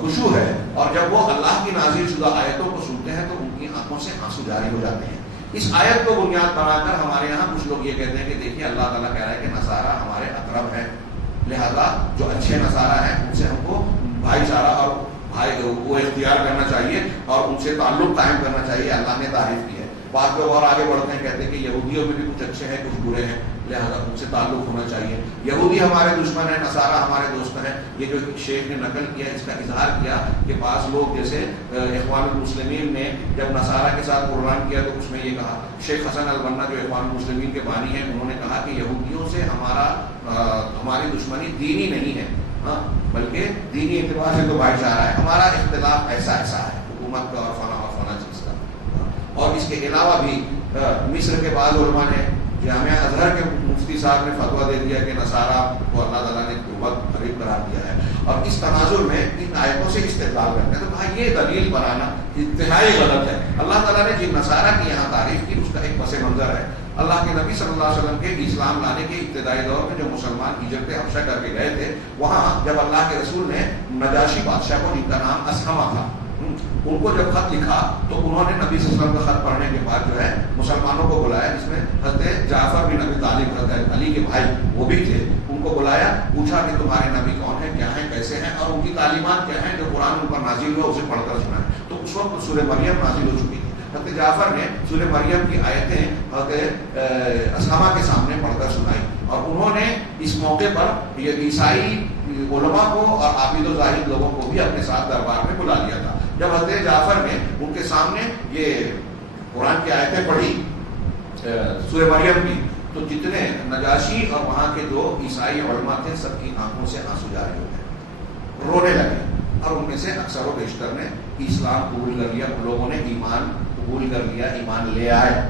خشوع ہے، اور جب وہ اللہ کی نازل شدہ آیتوں کو سنتے ہیں تو ان کی آنکھوں سے آنسو جاری ہو جاتے ہیں۔ اس آیت کو بنیاد بنا کر ہمارے یہاں کچھ لوگ یہ کہتے ہیں کہ دیکھیے اللہ تعالیٰ کہہ رہا ہے کہ نصارہ ہمارے اقرب ہیں، لہذا جو اچھے نصارہ ہیں ان سے ہم کو بھائی چارہ اور وہ اختیار کرنا چاہیے اور ان سے تعلق قائم کرنا چاہیے، اللہ نے تعریف کی ہے۔ بعض لوگ اور آگے بڑھتے ہیں، کہتے ہیں کہ یہودیوں میں بھی کچھ اچھے ہیں کچھ برے ہیں، لہذا ان سے تعلق ہونا چاہیے، یہودی ہمارے دشمن ہیں، نصارہ ہمارے دوست ہیں۔ یہ جو شیخ نے نقل کیا اس کا اظہار کیا کہ بعض لوگ جیسے اخوان المسلمین نے جب نصارہ کے ساتھ پروگرام کیا تو اس میں یہ کہا، شیخ حسن البنا جو اخوان المسلمین کے بانی ہیں انہوں نے کہا کہ یہودیوں سے ہماری دشمنی دینی نہیں ہے، ہاں، بلکہ دینی اعتبار سے تو بھائی چارہ ہے، ہمارا اختلاف ایسا ہے حکومت کا اور فلاں چیز کا۔ اور اس کے علاوہ بھی مصر کے بعض علماء نے، جامعہ ازہر کے مفتی صاحب نے فتویٰ دے دیا کہ نصارہ کو اللہ تعالیٰ نے قربت قریب قرار دیا ہے، اور اس تناظر میں ان آیتوں سے استدلال کرتے ہیں۔ تو کہا یہ دلیل بنانا انتہائی غلط ہے۔ اللہ تعالیٰ نے جن نصارہ کی یہاں تعریف کی اس کا ایک پس منظر ہے، اللہ کے نبی صلی اللہ علیہ وسلم کے اسلام لانے کے ابتدائی دور میں جو مسلمان ہجرت حبشہ کر کے گئے تھے، وہاں جب اللہ کے رسول نے نجاشی بادشاہ کو، جن کا نام اسحمہ تھا، ان کو جب خط لکھا تو انہوں نے نبی صلی اللہ علیہ وسلم کا خط پڑھنے کے بعد جو ہے مسلمانوں کو بلایا، جس میں حضرت جعفر بن ابی طالب، حضرت علی کے بھائی وہ بھی تھے، ان کو بلایا، پوچھا کہ تمہارے نبی کون ہیں، کیا ہیں، کیسے ہیں، اور ان کی تعلیمات کیا ہیں جو قرآن ان پر نازل ہوا اسے پڑھ کر سنائیں۔ تو اس وقت سورہ مریم نازل ہو چکی تھی، حضرت جعفر نے سورہ مریم کی آیتیں حضرت اسحمہ کے سامنے پڑھ کر سنائی، اور انہوں نے اس موقع پر یہ عیسائی علماء کو اور عابد و زاہد لوگوں کو بھی اپنے ساتھ دربار میں بلا لیا تھا۔ جب حضرت جعفر نے ان کے سامنے یہ قرآن کی آیتیں پڑھی سورہ مریم کی، تو جتنے نجاشی اور وہاں کے جو عیسائی علماء تھے سب کی آنکھوں سے آنسو جاری ہو گئے، رونے لگے، اور ان میں سے اکثر و بیشتر نے اسلام قبول کر لیا، ان لوگوں نے ایمان قبول کر لیا، ایمان لے آئے۔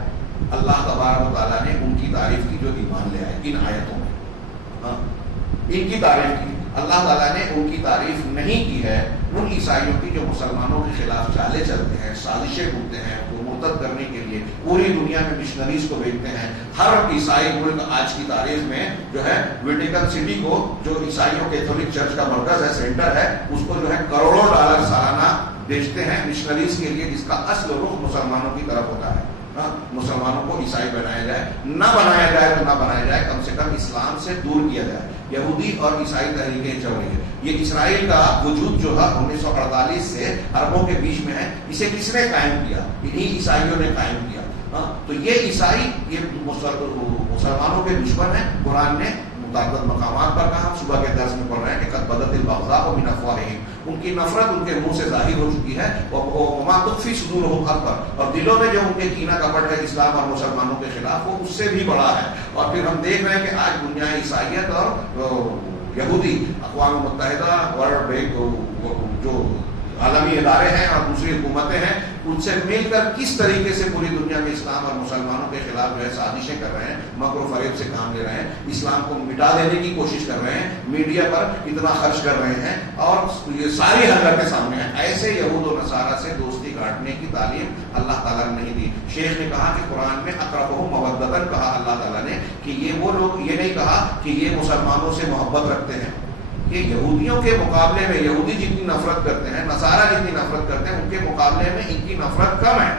اللہ تبارک و تعالیٰ نے ان کی تعریف کی جو ایمان لے آئے ان آیتوں میں، ہاں ان کی تعریف کی۔ اللہ تعالیٰ نے ان کی تعریف نہیں کی ہے ان عیسائیوں کی جو مسلمانوں کے خلاف چالے چلتے ہیں، سازشیں ڈھونڈتے ہیں، وہ مرتد کرنے کے لیے پوری دنیا میں مشنریز کو بھیجتے ہیں۔ ہر عیسائی ملک آج کی تاریخ میں جو ہے ویٹیکن سٹی کو، جو عیسائیوں کیتھولک چرچ کا مرکز ہے، سینٹر ہے، اس کو جو ہے کروڑوں ڈالر سالانہ بیچتے ہیں مشنریز کے لیے، جس کا اصل رخ مسلمانوں کی طرف ہوتا ہے۔ مسلمانوں کو عیسائی بنایا جائے، نہ بنایا جائے تو نہ بنایا جائے، کم سے کم اسلام سے دور کیا جائے۔ یہودی اور عیسائی تحریکیں چل رہی ہے۔ یہ اسرائیل کا وجود جو ہے 1948 سے عربوں کے بیچ میں ہے، اسے کس نے قائم کیا؟ انہی عیسائیوں نے قائم کیا۔ تو یہ عیسائی یہ مسلمانوں کے دشمن ہیں۔ قرآن نے متعدد مقامات پر کہا، صبح کے درس میں پڑھ رہے ہیں کہ قد بدت البغضاء من افواہہم، ان کی نفرت ان کے منہ سے ظاہر ہو چکی ہے، وما تخفی صدورہم اکبر، اور دلوں میں جو ان کے کینہ کپٹ ہے اسلام اور مسلمانوں کے خلاف، وہ اس سے بھی بڑا ہے۔ اور پھر ہم دیکھ رہے ہیں کہ آج دنیا عیسائیت اور یہودی، اقوام متحدہ، ورلڈ بینک، جو عالمی ادارے ہیں اور دوسری حکومتیں ہیں، ان سے مل کر کس طریقے سے پوری دنیا میں اسلام اور مسلمانوں کے خلاف جو ہے سازشیں کر رہے ہیں، مکر و فریب سے کام لے رہے ہیں، اسلام کو مٹا دینے کی کوشش کر رہے ہیں، میڈیا پر اتنا خرچ کر رہے ہیں، اور یہ ساری حقیقتیں سامنے ہیں۔ ایسے یہود و نصارہ سے دوستی کاٹنے کی تعلیم اللہ تعالیٰ نے نہیں دی۔ شیخ نے کہا کہ قرآن میں اقربہم مودۃ کہا اللہ تعالیٰ نے، کہ یہ وہ لوگ، یہ نہیں کہا کہ یہ مسلمانوں سے محبت رکھتے ہیں۔ کہ یہودیوں کے مقابلے میں یہودی جتنی نفرت کرتے ہیں، نصارہ جتنی نفرت کرتے ہیں، ان کے مقابلے میں ان کی نفرت کم ہے۔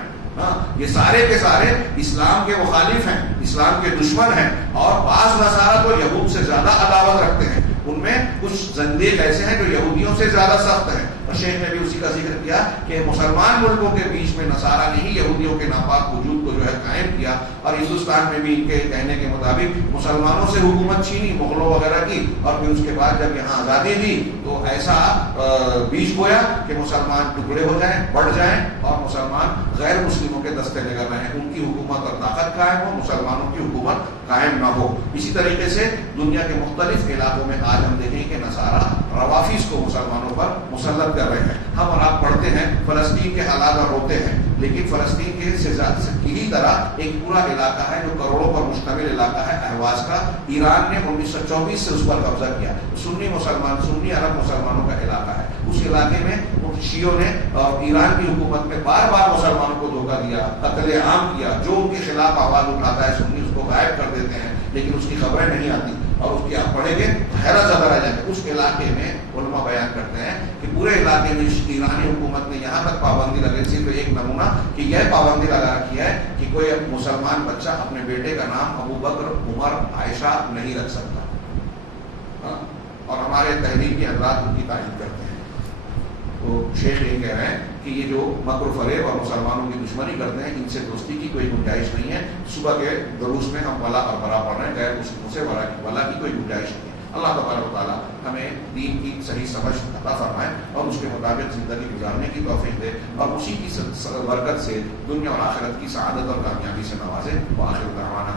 یہ سارے کے سارے اسلام کے مخالف ہیں، اسلام کے دشمن ہیں، اور بعض نصارہ تو یہود سے زیادہ عداوت رکھتے ہیں۔ ان میں کچھ زندیق ایسے ہیں جو یہودیوں سے زیادہ سخت ہیں۔ اور شیخ نے بھی اسی کا ذکر کیا کہ مسلمان ملکوں کے بیچ میں نصارہ نے ہی یہودیوں کے ناپاک وجود کو جو ہے قائم کیا، اور ہندوستان میں بھی ان کے کہنے کے مطابق مسلمانوں سے حکومت چھینی مغلوں وغیرہ کی، اور پھر اس کے بعد جب یہاں آزادی دی تو ایسا بیچ بویا کہ مسلمان ٹکڑے ہو جائیں، بڑھ جائیں، اور مسلمان غیر مسلموں کے دستے لگا رہے ہیں، ان کی حکومت اور طاقت قائم ہو، مسلمانوں کی حکومت قائم نہ ہو۔ اسی طریقے سے دنیا کے مختلف علاقوں میں آج ہم دیکھیں کہ نصارہ روافظ کو مسلمانوں پر مسلط کر رہے ہیں۔ ہم اور آپ پڑھتے ہیں فلسطین کے حالات اور روتے ہیں، لیکن فلسطین کے کی طرح ایک پورا علاقہ ہے جو کروڑوں پر مشتمل علاقہ ہے اہواز کا، ایران نے 1924 سے اس پر قبضہ کیا، سنی مسلمان، سنی عرب مسلمانوں کا علاقہ ہے۔ اس علاقے میں شیعوں نے اور ایران کی حکومت نے بار بار مسلمانوں کو دھوکہ دیا، قتل عام کیا، جو ان کے خلاف آواز اٹھاتا ہے سنی اس کو غائب کر دیتے ہیں، لیکن اس کی خبریں نہیں آتی، اور اس کی آپ پڑھیں گے حیرت زدہ رہ جائیں گے۔ اس علاقے میں علماء بیان کرتے ہیں کہ پورے علاقے میں ایرانی حکومت نے یہاں تک پابندی لگائی، صرف ایک نمونہ کہ یہ پابندی لگا رکھی ہے کہ کوئی مسلمان بچہ اپنے بیٹے کا نام ابو بکر، عمر، عائشہ نہیں رکھ سکتا، اور ہمارے تحریکی حضرات ان کی تعریف کرتے ہیں۔ تو شیخ یہ کہہ رہے ہیں کہ یہ جو مکر و فریب اور مسلمانوں کی دشمنی کرتے ہیں، ان سے دوستی کی کوئی گنجائش نہیں ہے۔ صبح کے دروس میں ہم ولا اور برا پڑھ رہے ہیں، غیر مسلموں سے ولا کی کوئی گنجائش نہیں ہے۔ اللہ تبارک و تعالیٰ ہمیں دین کی صحیح سمجھ عطا فرمائے اور اس کے مطابق زندگی گزارنے کی توفیق دے، اور اسی کی برکت سے دنیا اور آخرت کی سعادت اور کامیابی سے نوازے۔ وآخر دعوانا